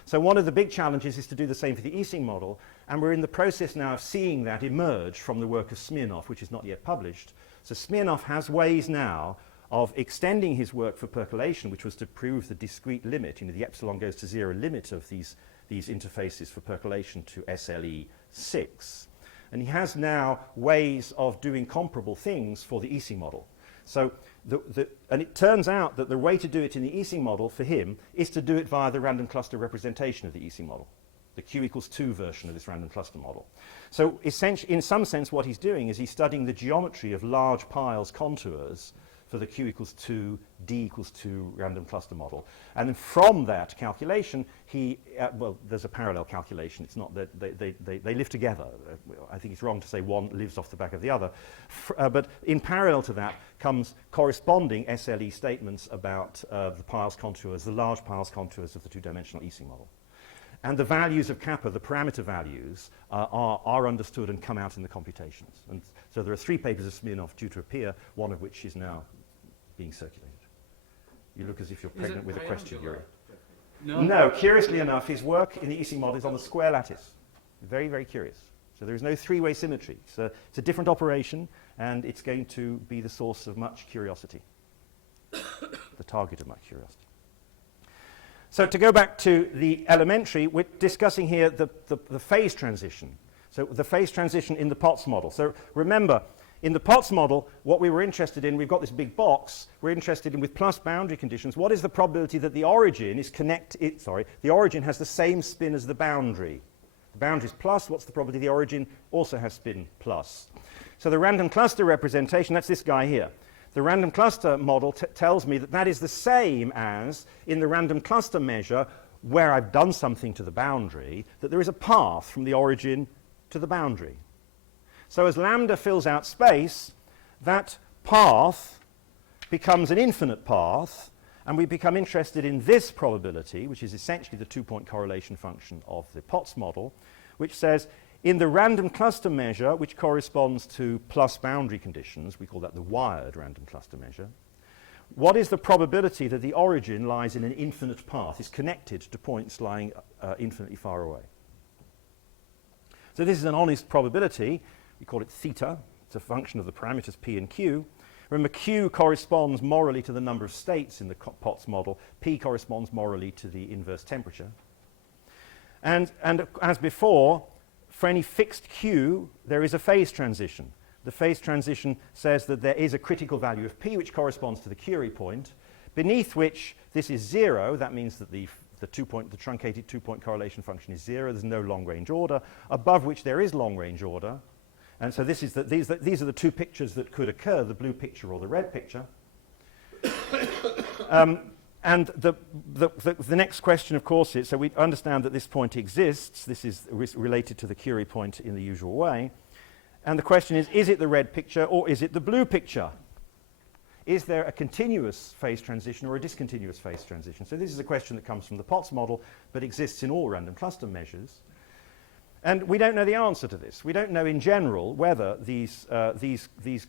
So one of the big challenges is to do the same for the Ising model, and we're in the process now of seeing that emerge from the work of Smirnov, which is not yet published. So Smirnov has ways now of extending his work for percolation, which was to prove the discrete limit, the epsilon goes to 0 limit of these interfaces for percolation to SLE6. And he has now ways of doing comparable things for the Ising model. So and it turns out that the way to do it in the Ising model for him is to do it via the random cluster representation of the Ising model, the Q equals 2 version of this random cluster model. So essentially, in some sense, what he's doing is he's studying the geometry of large piles contours for the Q equals 2, D equals 2 random cluster model. And then from that calculation, there's a parallel calculation. It's not that they live together. I think it's wrong to say one lives off the back of the other. But in parallel to that comes corresponding SLE statements about the piles contours, the large piles contours of the two-dimensional Ising model. And the values of kappa, the parameter values, are understood and come out in the computations. And so there are 3 papers of Smirnov due to appear, one of which is now being circulated. You look as if you're pregnant with a question, Yuri. No, curiously enough, his work in the Ising model is on the square lattice. Very, very curious. So there is no three-way symmetry. So it's a different operation, and it's going to be the source of much curiosity, the target of much curiosity. So to go back to the elementary, we're discussing here the phase transition. So the phase transition in the Potts model. So remember, in the Potts model, what we were interested in, we've got this big box, we're interested in with plus boundary conditions, what is the probability that the origin is the origin has the same spin as the boundary. The boundary is plus, what's the probability the origin also has spin plus? So the random cluster representation, that's this guy here. The random cluster model tells me that that is the same as in the random cluster measure where I've done something to the boundary, that there is a path from the origin to the boundary. So as lambda fills out space, that path becomes an infinite path, and we become interested in this probability, which is essentially the two-point correlation function of the Potts model, which says in the random cluster measure, which corresponds to plus boundary conditions, we call that the wired random cluster measure, what is the probability that the origin lies in an infinite path, is connected to points lying infinitely far away? So this is an honest probability. We call it theta. It's a function of the parameters p and q. Remember, q corresponds morally to the number of states in the Potts model. P corresponds morally to the inverse temperature. And as before, for any fixed q, there is a phase transition. The phase transition says that there is a critical value of p, which corresponds to the Curie point, beneath which this is 0. That means that the truncated two-point correlation function is 0. There's no long-range order. Above which there is long-range order. And so these are the two pictures that could occur, the blue picture or the red picture. And the next question, of course, is, so we understand that this point exists. This is related to the Curie point in the usual way. And the question is it the red picture or is it the blue picture? Is there a continuous phase transition or a discontinuous phase transition? So this is a question that comes from the Potts model, but exists in all random cluster measures. And we don't know the answer to this. We don't know in general whether these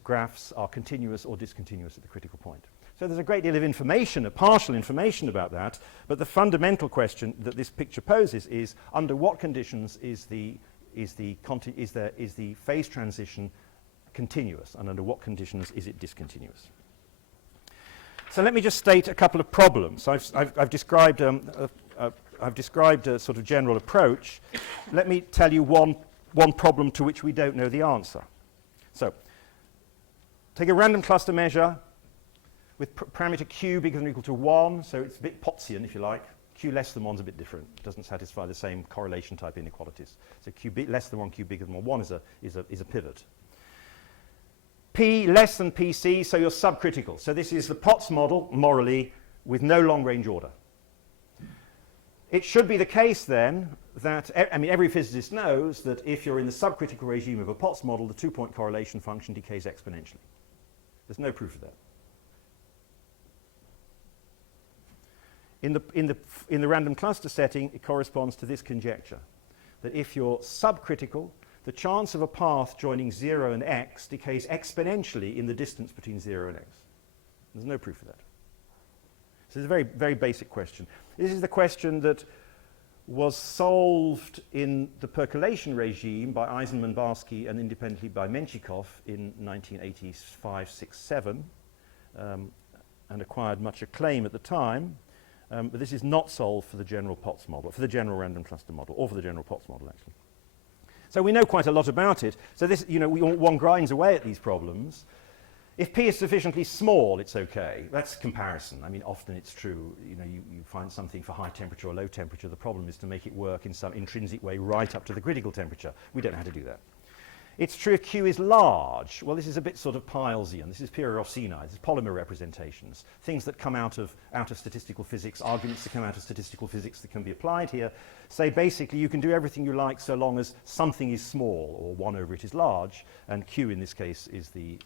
graphs are continuous or discontinuous at the critical point. So there's a great deal of information, partial information about that, but the fundamental question that this picture poses is, under what conditions is the phase transition continuous, and under what conditions is it discontinuous. So let me just state a couple of problems. I've described a sort of general approach. Let me tell you one problem to which we don't know the answer. So take a random cluster measure with parameter q bigger than or equal to 1, so it's a bit Pottsian, if you like. Q less than 1 is a bit different. It doesn't satisfy the same correlation type inequalities. So q less than 1, q bigger than 1 is a pivot. P less than PC, so you're subcritical. So this is the Potts model, morally, with no long-range order. It should be the case then that, every physicist knows that if you're in the subcritical regime of a Potts model, the two-point correlation function decays exponentially. There's no proof of that. In the random cluster setting, it corresponds to this conjecture, that if you're subcritical, the chance of a path joining 0 and x decays exponentially in the distance between 0 and x. There's no proof of that. So it's a very, very basic question. This is the question that was solved in the percolation regime by Eisenman, Barsky, and independently by Menchikov in 1985, 6, 7, and acquired much acclaim at the time. But this is not solved for the general Potts model, for the general random cluster model, or for the general Potts model, actually. So we know quite a lot about it. So this, one grinds away at these problems. If P is sufficiently small, it's okay. That's comparison. Often it's true. You find something for high temperature or low temperature. The problem is to make it work in some intrinsic way right up to the critical temperature. We don't know how to do that. It's true if Q is large. Well, this is a bit sort of Peilsian. This is Pirov-Sinai. This is polymer representations, things that come out of statistical physics, arguments that come out of statistical physics that can be applied here. Say basically you can do everything you like so long as something is small or 1 over it is large, and Q in this case is the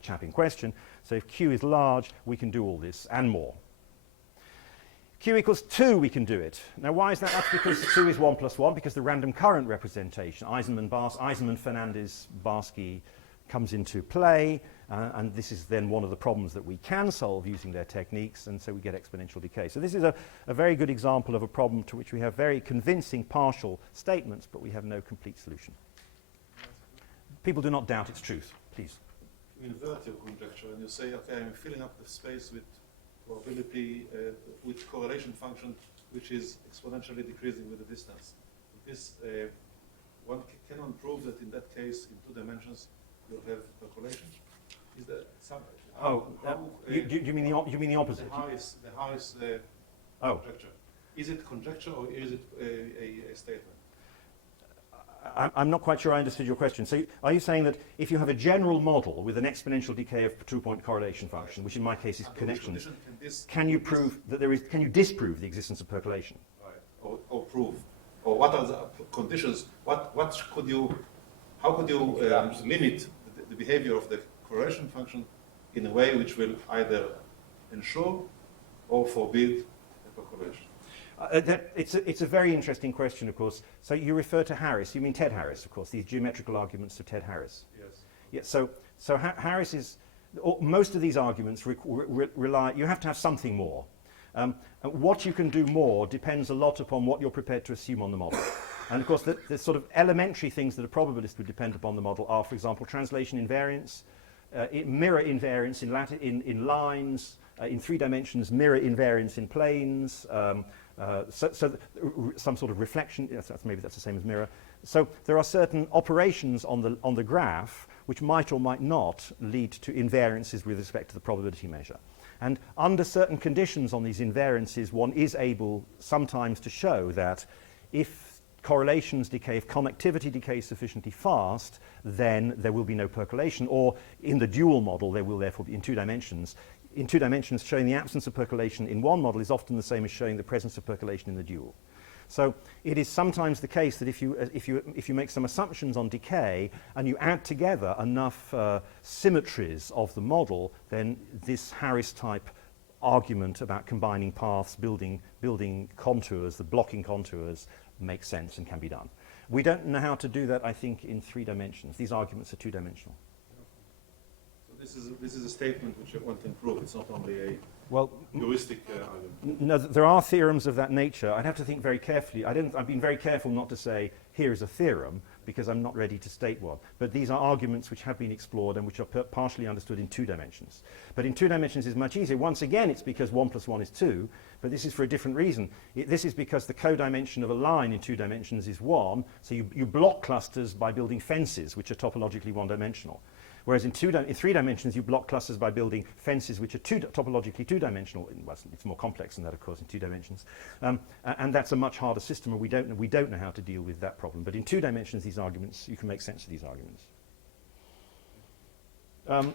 chap in question. So if Q is large, we can do all this and more. Q equals 2, we can do it. Now, why is that? That's because 2 is 1 plus 1, because the random current representation, Eisenman, Fernandez, Barsky, comes into play, and this is then one of the problems that we can solve using their techniques, and so we get exponential decay. So this is a very good example of a problem to which we have very convincing partial statements, but we have no complete solution. People do not doubt its truth. Please. You invert your conjecture, and you say, okay, I'm filling up the space with probability with correlation function which is exponentially decreasing with the distance. This one cannot prove that in that case in 2 dimensions you'll have percolation. Is that some? You mean the opposite? The Harris conjecture. Is it conjecture or is it a statement? I'm not quite sure I understood your question. So are you saying that if you have a general model with an exponential decay of two-point correlation function, which in my case is connections, can you disprove the existence of percolation? Right. Or prove? Or what are the conditions? How could you limit the behavior of the correlation function in a way which will either ensure or forbid the percolation? It's a very interesting question, of course. So you refer to Harris. You mean Ted Harris, of course, these geometrical arguments of Ted Harris. Yes. Yeah, so Harris is... most of these arguments rely... You have to have something more. And what you can do more depends a lot upon what you're prepared to assume on the model. And, of course, the sort of elementary things that a probabilist would depend upon the model are, for example, translation invariance, mirror invariance in lines, in 3 dimensions, mirror invariance in planes, some sort of reflection. Yes, maybe that's the same as mirror. So there are certain operations on the graph which might or might not lead to invariances with respect to the probability measure. And under certain conditions on these invariances, one is able sometimes to show that if correlations decay, if connectivity decays sufficiently fast, then there will be no percolation, or in the dual model there will therefore be in 2 dimensions. In 2 dimensions, showing the absence of percolation in one model is often the same as showing the presence of percolation in the dual. So it is sometimes the case that if you make some assumptions on decay and you add together enough symmetries of the model, then this Harris-type argument about combining paths, building contours, the blocking contours, makes sense and can be done. We don't know how to do that, I think, in 3 dimensions. These arguments are 2-dimensional. So this is a statement which one can prove. It's not only a Well, heuristic argument. no, there are theorems of that nature. I'd have to think very carefully. I've been very careful not to say, here is a theorem, because I'm not ready to state one. But these are arguments which have been explored and which are partially understood in 2 dimensions. But in 2 dimensions is much easier. Once again, it's because 1 + 1 is 2, but this is for a different reason. This is because the codimension of a line in 2 dimensions is 1, so you block clusters by building fences, which are topologically 1-dimensional. Whereas in 3 dimensions, you block clusters by building fences which are topologically 2-dimensional. Well, it's more complex than that, of course, in 2 dimensions. And that's a much harder system, and we don't know how to deal with that problem. But in 2 dimensions, these arguments, you can make sense of these arguments.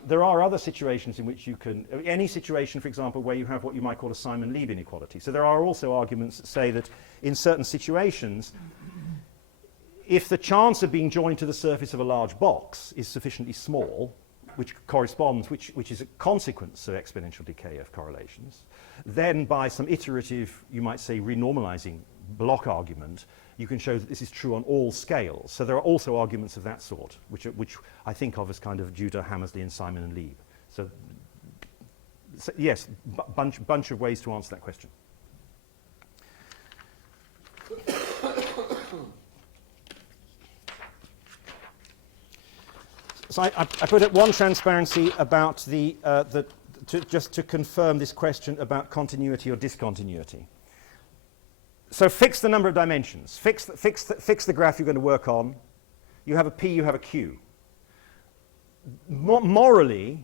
There are other situations in which you can, any situation, for example, where you have what you might call a Simon-Leib inequality. So there are also arguments that say that in certain situations, if the chance of being joined to the surface of a large box is sufficiently small, which is a consequence of exponential decay of correlations, then by some iterative, you might say, renormalizing block argument, you can show that this is true on all scales. So there are also arguments of that sort, which I think of as kind of Judah, Hammersley, and Simon and Leib. So yes, bunch of ways to answer that question. So I put up one transparency about just to confirm this question about continuity or discontinuity. So fix the number of dimensions. Fix the graph you're going to work on. You have a P, you have a Q. Morally,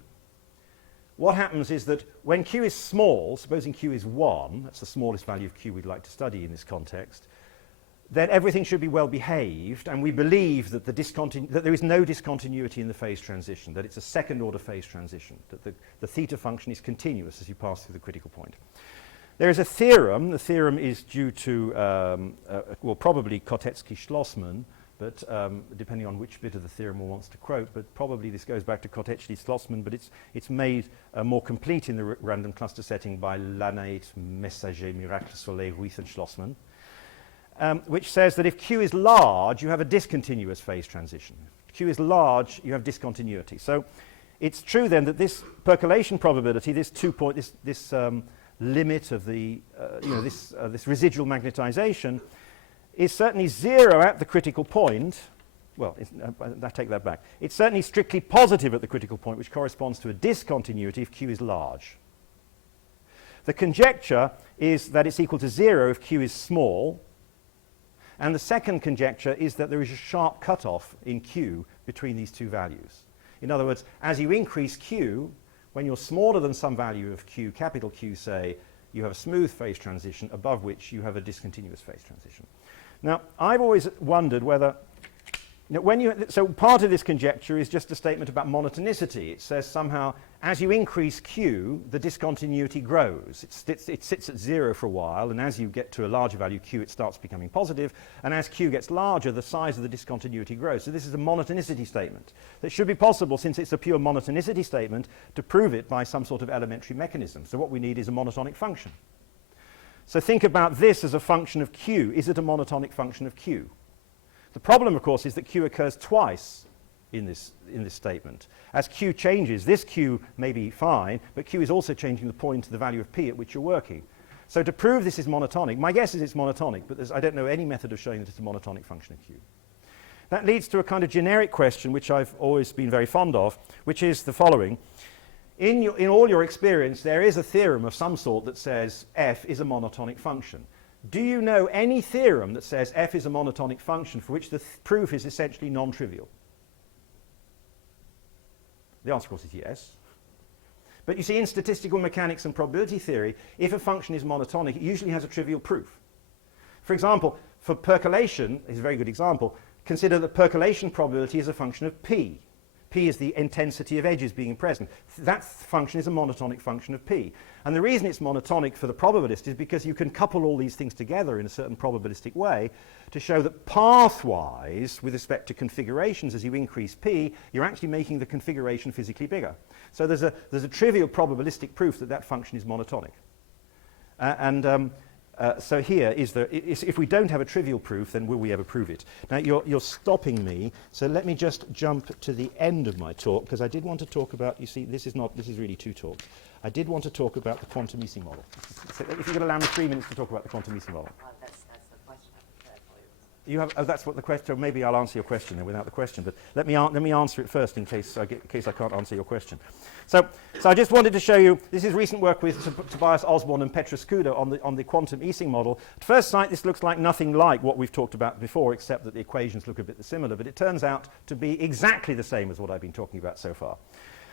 what happens is that when Q is small, supposing Q is 1, that's the smallest value of Q we'd like to study in this context, then everything should be well behaved, and we believe that that there is no discontinuity in the phase transition, that it's a second-order phase transition, that the theta function is continuous as you pass through the critical point. There is a theorem. The theorem is due to, well, probably Kotecki-Schlossman, but depending on which bit of the theorem one wants to quote, but probably this goes back to Kotecki-Schlossman, but it's made more complete in the random cluster setting by Lanaït, Messager, Miracle, Soleil, Ruiz, and Schlossman. Which says that if Q is large, you have a discontinuous phase transition. If Q is large, you have discontinuity. So it's true then that this percolation probability, this limit of the, this residual magnetization, is certainly 0 at the critical point. Well, I take that back. It's certainly strictly positive at the critical point, which corresponds to a discontinuity if Q is large. The conjecture is that it's equal to 0 if Q is small. And the second conjecture is that there is a sharp cutoff in Q between these 2 values. In other words, as you increase Q, when you're smaller than some value of Q, capital Q, say, you have a smooth phase transition, above which you have a discontinuous phase transition. Now, I've always wondered whether, so part of this conjecture is just a statement about monotonicity. It says somehow, as you increase Q, the discontinuity grows. It sits at 0 for a while, and as you get to a larger value Q, it starts becoming positive, and as Q gets larger, the size of the discontinuity grows. So this is a monotonicity statement. That should be possible, since it's a pure monotonicity statement, to prove it by some sort of elementary mechanism. So what we need is a monotonic function. So think about this as a function of Q. Is it a monotonic function of Q? The problem, of course, is that Q occurs twice in this statement. As Q changes, this Q may be fine, but Q is also changing the point to the value of P at which you're working. So to prove this is monotonic, my guess is it's monotonic, but I don't know any method of showing that it's a monotonic function of Q. That leads to a kind of generic question, which I've always been very fond of, which is the following. In all your experience, there is a theorem of some sort that says f is a monotonic function. Do you know any theorem that says f is a monotonic function for which the proof is essentially non-trivial? The answer, of course, is yes. But you see, in statistical mechanics and probability theory, if a function is monotonic, it usually has a trivial proof. For example, for percolation, is a very good example, consider that percolation probability is a function of P. P is the intensity of edges being present. That function is a monotonic function of P. And the reason it's monotonic for the probabilist is because you can couple all these things together in a certain probabilistic way to show that pathwise, with respect to configurations, as you increase P, you're actually making the configuration physically bigger. So there's a trivial probabilistic proof that that function is monotonic. So here is if we don't have a trivial proof, then will we ever prove it? Now, you're stopping me, so let me just jump to the end of my talk, because I did want to talk about, you see, this is really two talks. I did want to talk about the quantum Ising model. So if you're going to allow me 3 minutes to talk about the quantum Ising model. That's the question I prepared for you. That's what the question, maybe I'll answer your question then without the question, but let me answer it first in case I can't answer your question. So I just wanted to show you, this is recent work with Tobias Osborne and Petra Skuda on the quantum Ising model. At first sight, this looks like nothing like what we've talked about before, except that the equations look a bit similar, but it turns out to be exactly the same as what I've been talking about so far.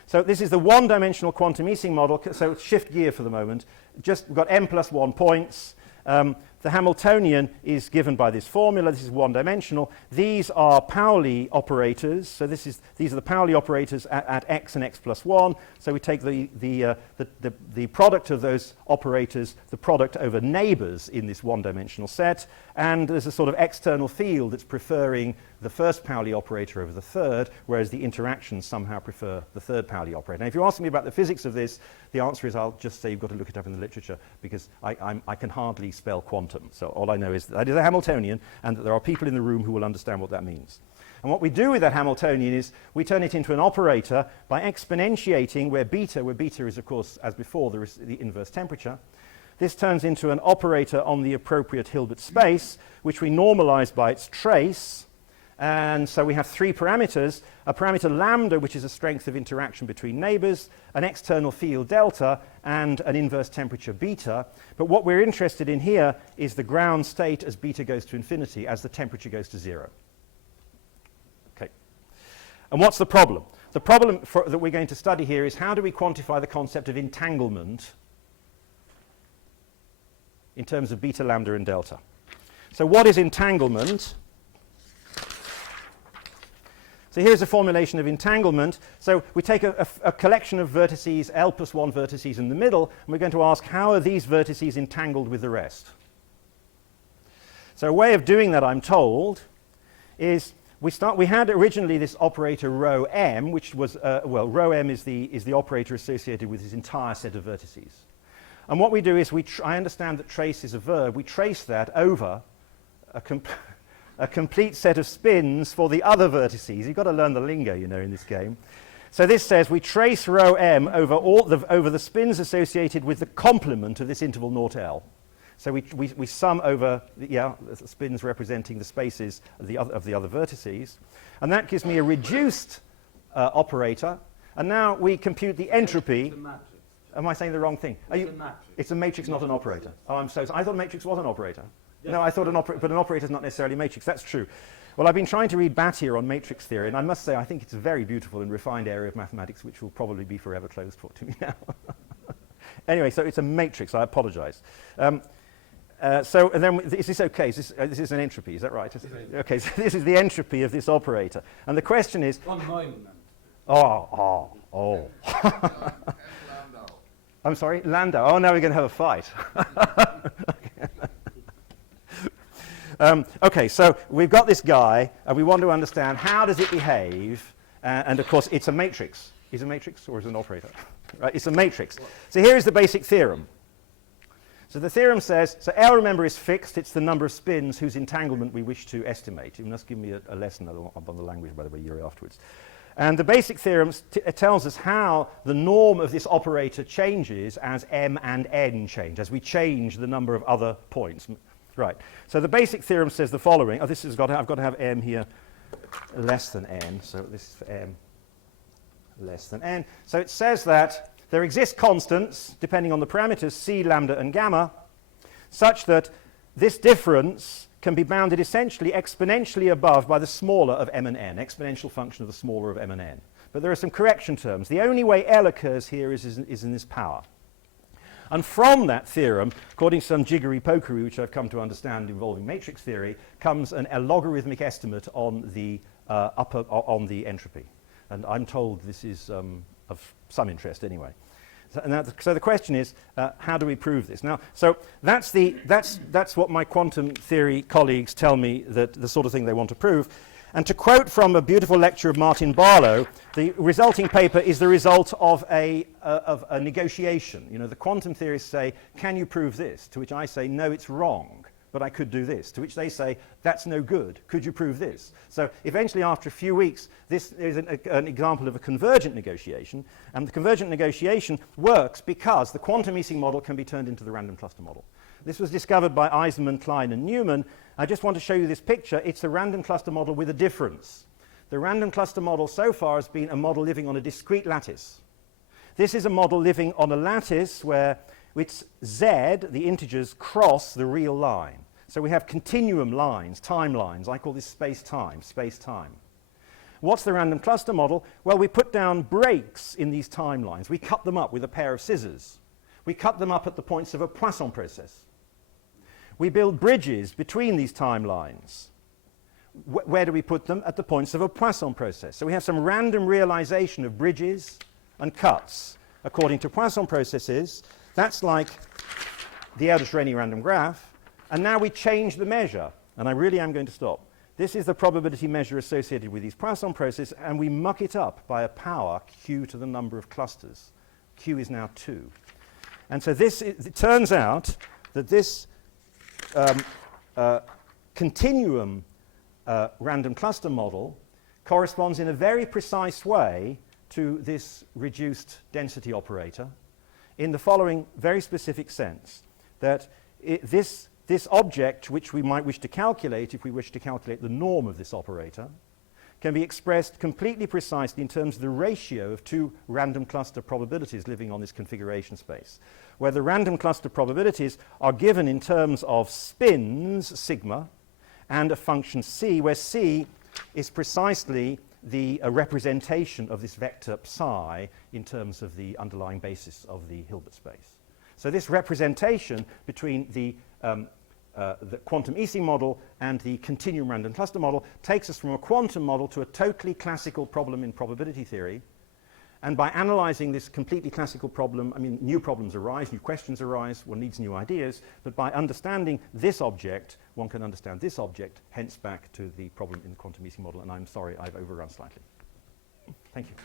So this is the one-dimensional quantum Ising model, so shift gear for the moment. We've got m plus 1 points. The Hamiltonian is given by this formula. This is one-dimensional. These are Pauli operators. So these are the Pauli operators at x and x plus 1. So we take the product of those operators, the product over neighbors in this one-dimensional set, and there's a sort of external field that's preferring the first Pauli operator over the third, whereas the interactions somehow prefer the third Pauli operator. Now, if you ask me about the physics of this, the answer is I'll just say you've got to look it up in the literature, because I can hardly spell quantum. So all I know is that it is a Hamiltonian, and that there are people in the room who will understand what that means. And what we do with that Hamiltonian is we turn it into an operator by exponentiating where beta is, of course, as before, the inverse temperature. This turns into an operator on the appropriate Hilbert space, which we normalize by its trace. And so we have 3 parameters, a parameter lambda, which is a strength of interaction between neighbors, an external field delta, and an inverse temperature beta. But what we're interested in here is the ground state as beta goes to infinity, as the temperature goes to 0. Okay. And what's the problem? The problem that we're going to study here is how do we quantify the concept of entanglement in terms of beta, lambda, and delta. So what is entanglement? So here's a formulation of entanglement. So we take a collection of vertices, L plus 1 vertices in the middle, and we're going to ask how are these vertices entangled with the rest? So a way of doing that, I'm told, is we had originally this operator rho m, which was, rho m is the operator associated with this entire set of vertices. And what we do is I understand that trace is a verb. We trace that over a complete set of spins for the other vertices. You've got to learn the lingo, in this game. So this says we trace rho m over the spins associated with the complement of this interval naught L. So we sum over the spins representing the spaces of the other vertices. And that gives me a reduced operator. And now we compute the entropy. Am I saying the wrong thing? It's a matrix, not an operator. Oh, I'm so sorry. I thought a matrix was an operator. Yeah. No, I thought but an operator is not necessarily a matrix. That's true. Well, I've been trying to read Battier on matrix theory, and I must say I think it's a very beautiful and refined area of mathematics, which will probably be forever closed to me now. Anyway, so it's a matrix. I apologize. And then is this okay? This is an entropy, is that right? Okay, so this is the entropy of this operator. And the question is... Oh. I'm sorry? Landau. Oh, now we're going to have a fight. Okay, so we've got this guy, and we want to understand how does it behave, and of course it's a matrix. Is it a matrix or is it an operator? Right, it's a matrix. So here is the basic theorem. So the theorem says, so L, remember, is fixed. It's the number of spins whose entanglement we wish to estimate. You must give me a lesson on the language, by the way, a year afterwards. And the basic theorem tells us how the norm of this operator changes as m and n change, as we change the number of other points. Right. So the basic theorem says the following. I've got to have m here less than n. So this is for m less than n. So it says that there exist constants, depending on the parameters c, lambda, and gamma, such that this difference can be bounded essentially exponentially above by the smaller of m and n, exponential function of the smaller of m and n. But there are some correction terms. The only way L occurs here is in this power. And from that theorem, according to some jiggery-pokery, which I've come to understand involving matrix theory, comes a logarithmic estimate on the on the entropy. And I'm told this is of some interest anyway. So the question is, how do we prove this? Now, so that's what my quantum theory colleagues tell me that the sort of thing they want to prove. And to quote from a beautiful lecture of Martin Barlow, the resulting paper is the result of a negotiation. You know, the quantum theorists say, can you prove this? To which I say, no, it's wrong, but I could do this. To which they say, that's no good. Could you prove this? So eventually, after a few weeks, this is an example of a convergent negotiation. And the convergent negotiation works because the quantum Ising model can be turned into the random cluster model. This was discovered by Eisenman, Klein, and Newman. I just want to show you this picture. It's a random cluster model with a difference. The random cluster model so far has been a model living on a discrete lattice. This is a model living on a lattice where its z, the integers, cross the real line. So we have continuum lines, timelines. I call this space-time, space-time. What's the random cluster model? Well, we put down breaks in these timelines. We cut them up with a pair of scissors. We cut them up at the points of a Poisson process. We build bridges between these timelines. Where do we put them? At the points of a Poisson process. So we have some random realization of bridges and cuts according to Poisson processes. That's like the Erdős-Rényi random graph. And now we change the measure. And I really am going to stop. This is the probability measure associated with these Poisson processes, and we muck it up by a power q to the number of clusters. Q is now 2. And so it turns out that this continuum random cluster model corresponds in a very precise way to this reduced density operator in the following very specific sense, that this object, which we might wish to calculate if we wish to calculate the norm of this operator, can be expressed completely precisely in terms of the ratio of two random cluster probabilities living on this configuration space, where the random cluster probabilities are given in terms of spins, sigma, and a function c, where c is precisely the representation of this vector psi in terms of the underlying basis of the Hilbert space. So this representation between the quantum Ising model and the continuum random cluster model takes us from a quantum model to a totally classical problem in probability theory. And by analyzing this completely classical problem, I mean, new problems arise, new questions arise, one needs new ideas, but by understanding this object, one can understand this object, hence back to the problem in the quantum Ising model. And I'm sorry, I've overrun slightly. Thank you.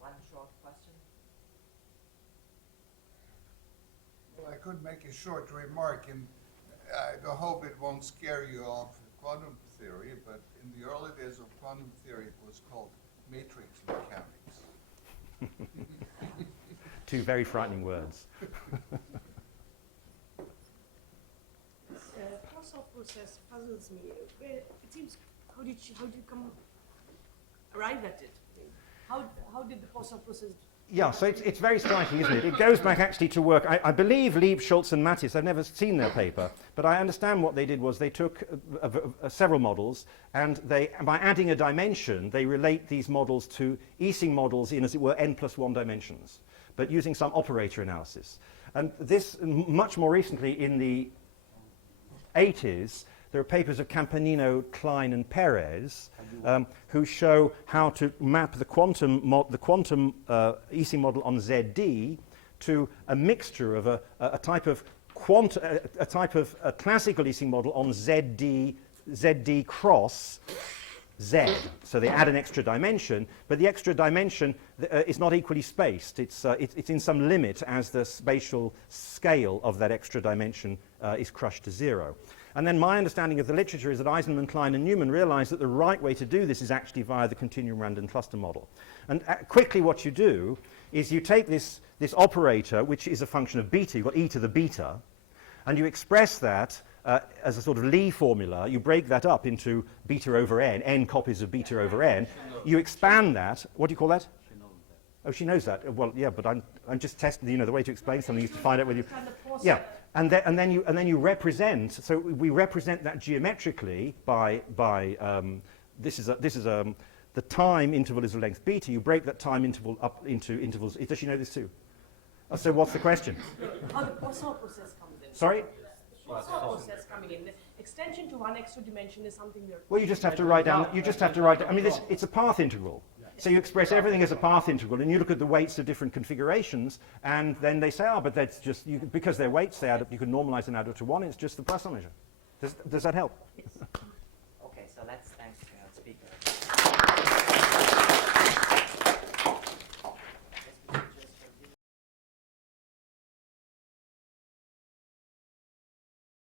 One short question. Well, I could make a short remark, and I hope it won't scare you off quantum theory, but in the early days of quantum theory, it was called matrix mechanics. Two very frightening words. This Poisson process puzzles me. It seems, how did you arrive at it? How did the Poisson process? Yeah, so it's very striking, isn't it? It goes back actually to work. I believe Lieb, Schultz, and Mattis, I've never seen their paper, but I understand what they did was they took several models, and by adding a dimension, they relate these models to Ising models in, as it were, n+1 dimensions, but using some operator analysis. And this, much more recently, in the 80s, there are papers of Campanino, Klein, and Perez who show how to map the quantum Ising model on ZD to a mixture of a type of classical Ising model on ZD cross Z. So they add an extra dimension, but the extra dimension is not equally spaced. It's in some limit as the spatial scale of that extra dimension is crushed to 0. And then my understanding of the literature is that Eisenman, Klein, and Newman realized that the right way to do this is actually via the continuum random cluster model. And quickly what you do is you take this operator, which is a function of beta, you've got e to the beta, and you express that as a sort of Lie formula. You break that up into beta over n copies of beta over n. You expand that. What do you call that? Oh, she knows that. Well, yeah, but I'm just testing. You know, the way to explain something is to find out whether you. Yeah, and then you represent. So we represent that geometrically by this is the time interval is of length beta. You break that time interval up into intervals. Does she know this too? Oh, so what's the question? How the Poisson process comes in? Sorry. Poisson process coming in. The extension to one extra dimension is something we're. Well, you just have to write down. You just have to write down. I mean, it's a path integral. So you express everything as a path integral, and you look at the weights of different configurations, and then they say, oh, but that's just, because they're weights, they add up, you can normalize them out to 1, it's just the Poisson measure. Does that help? Okay, so let's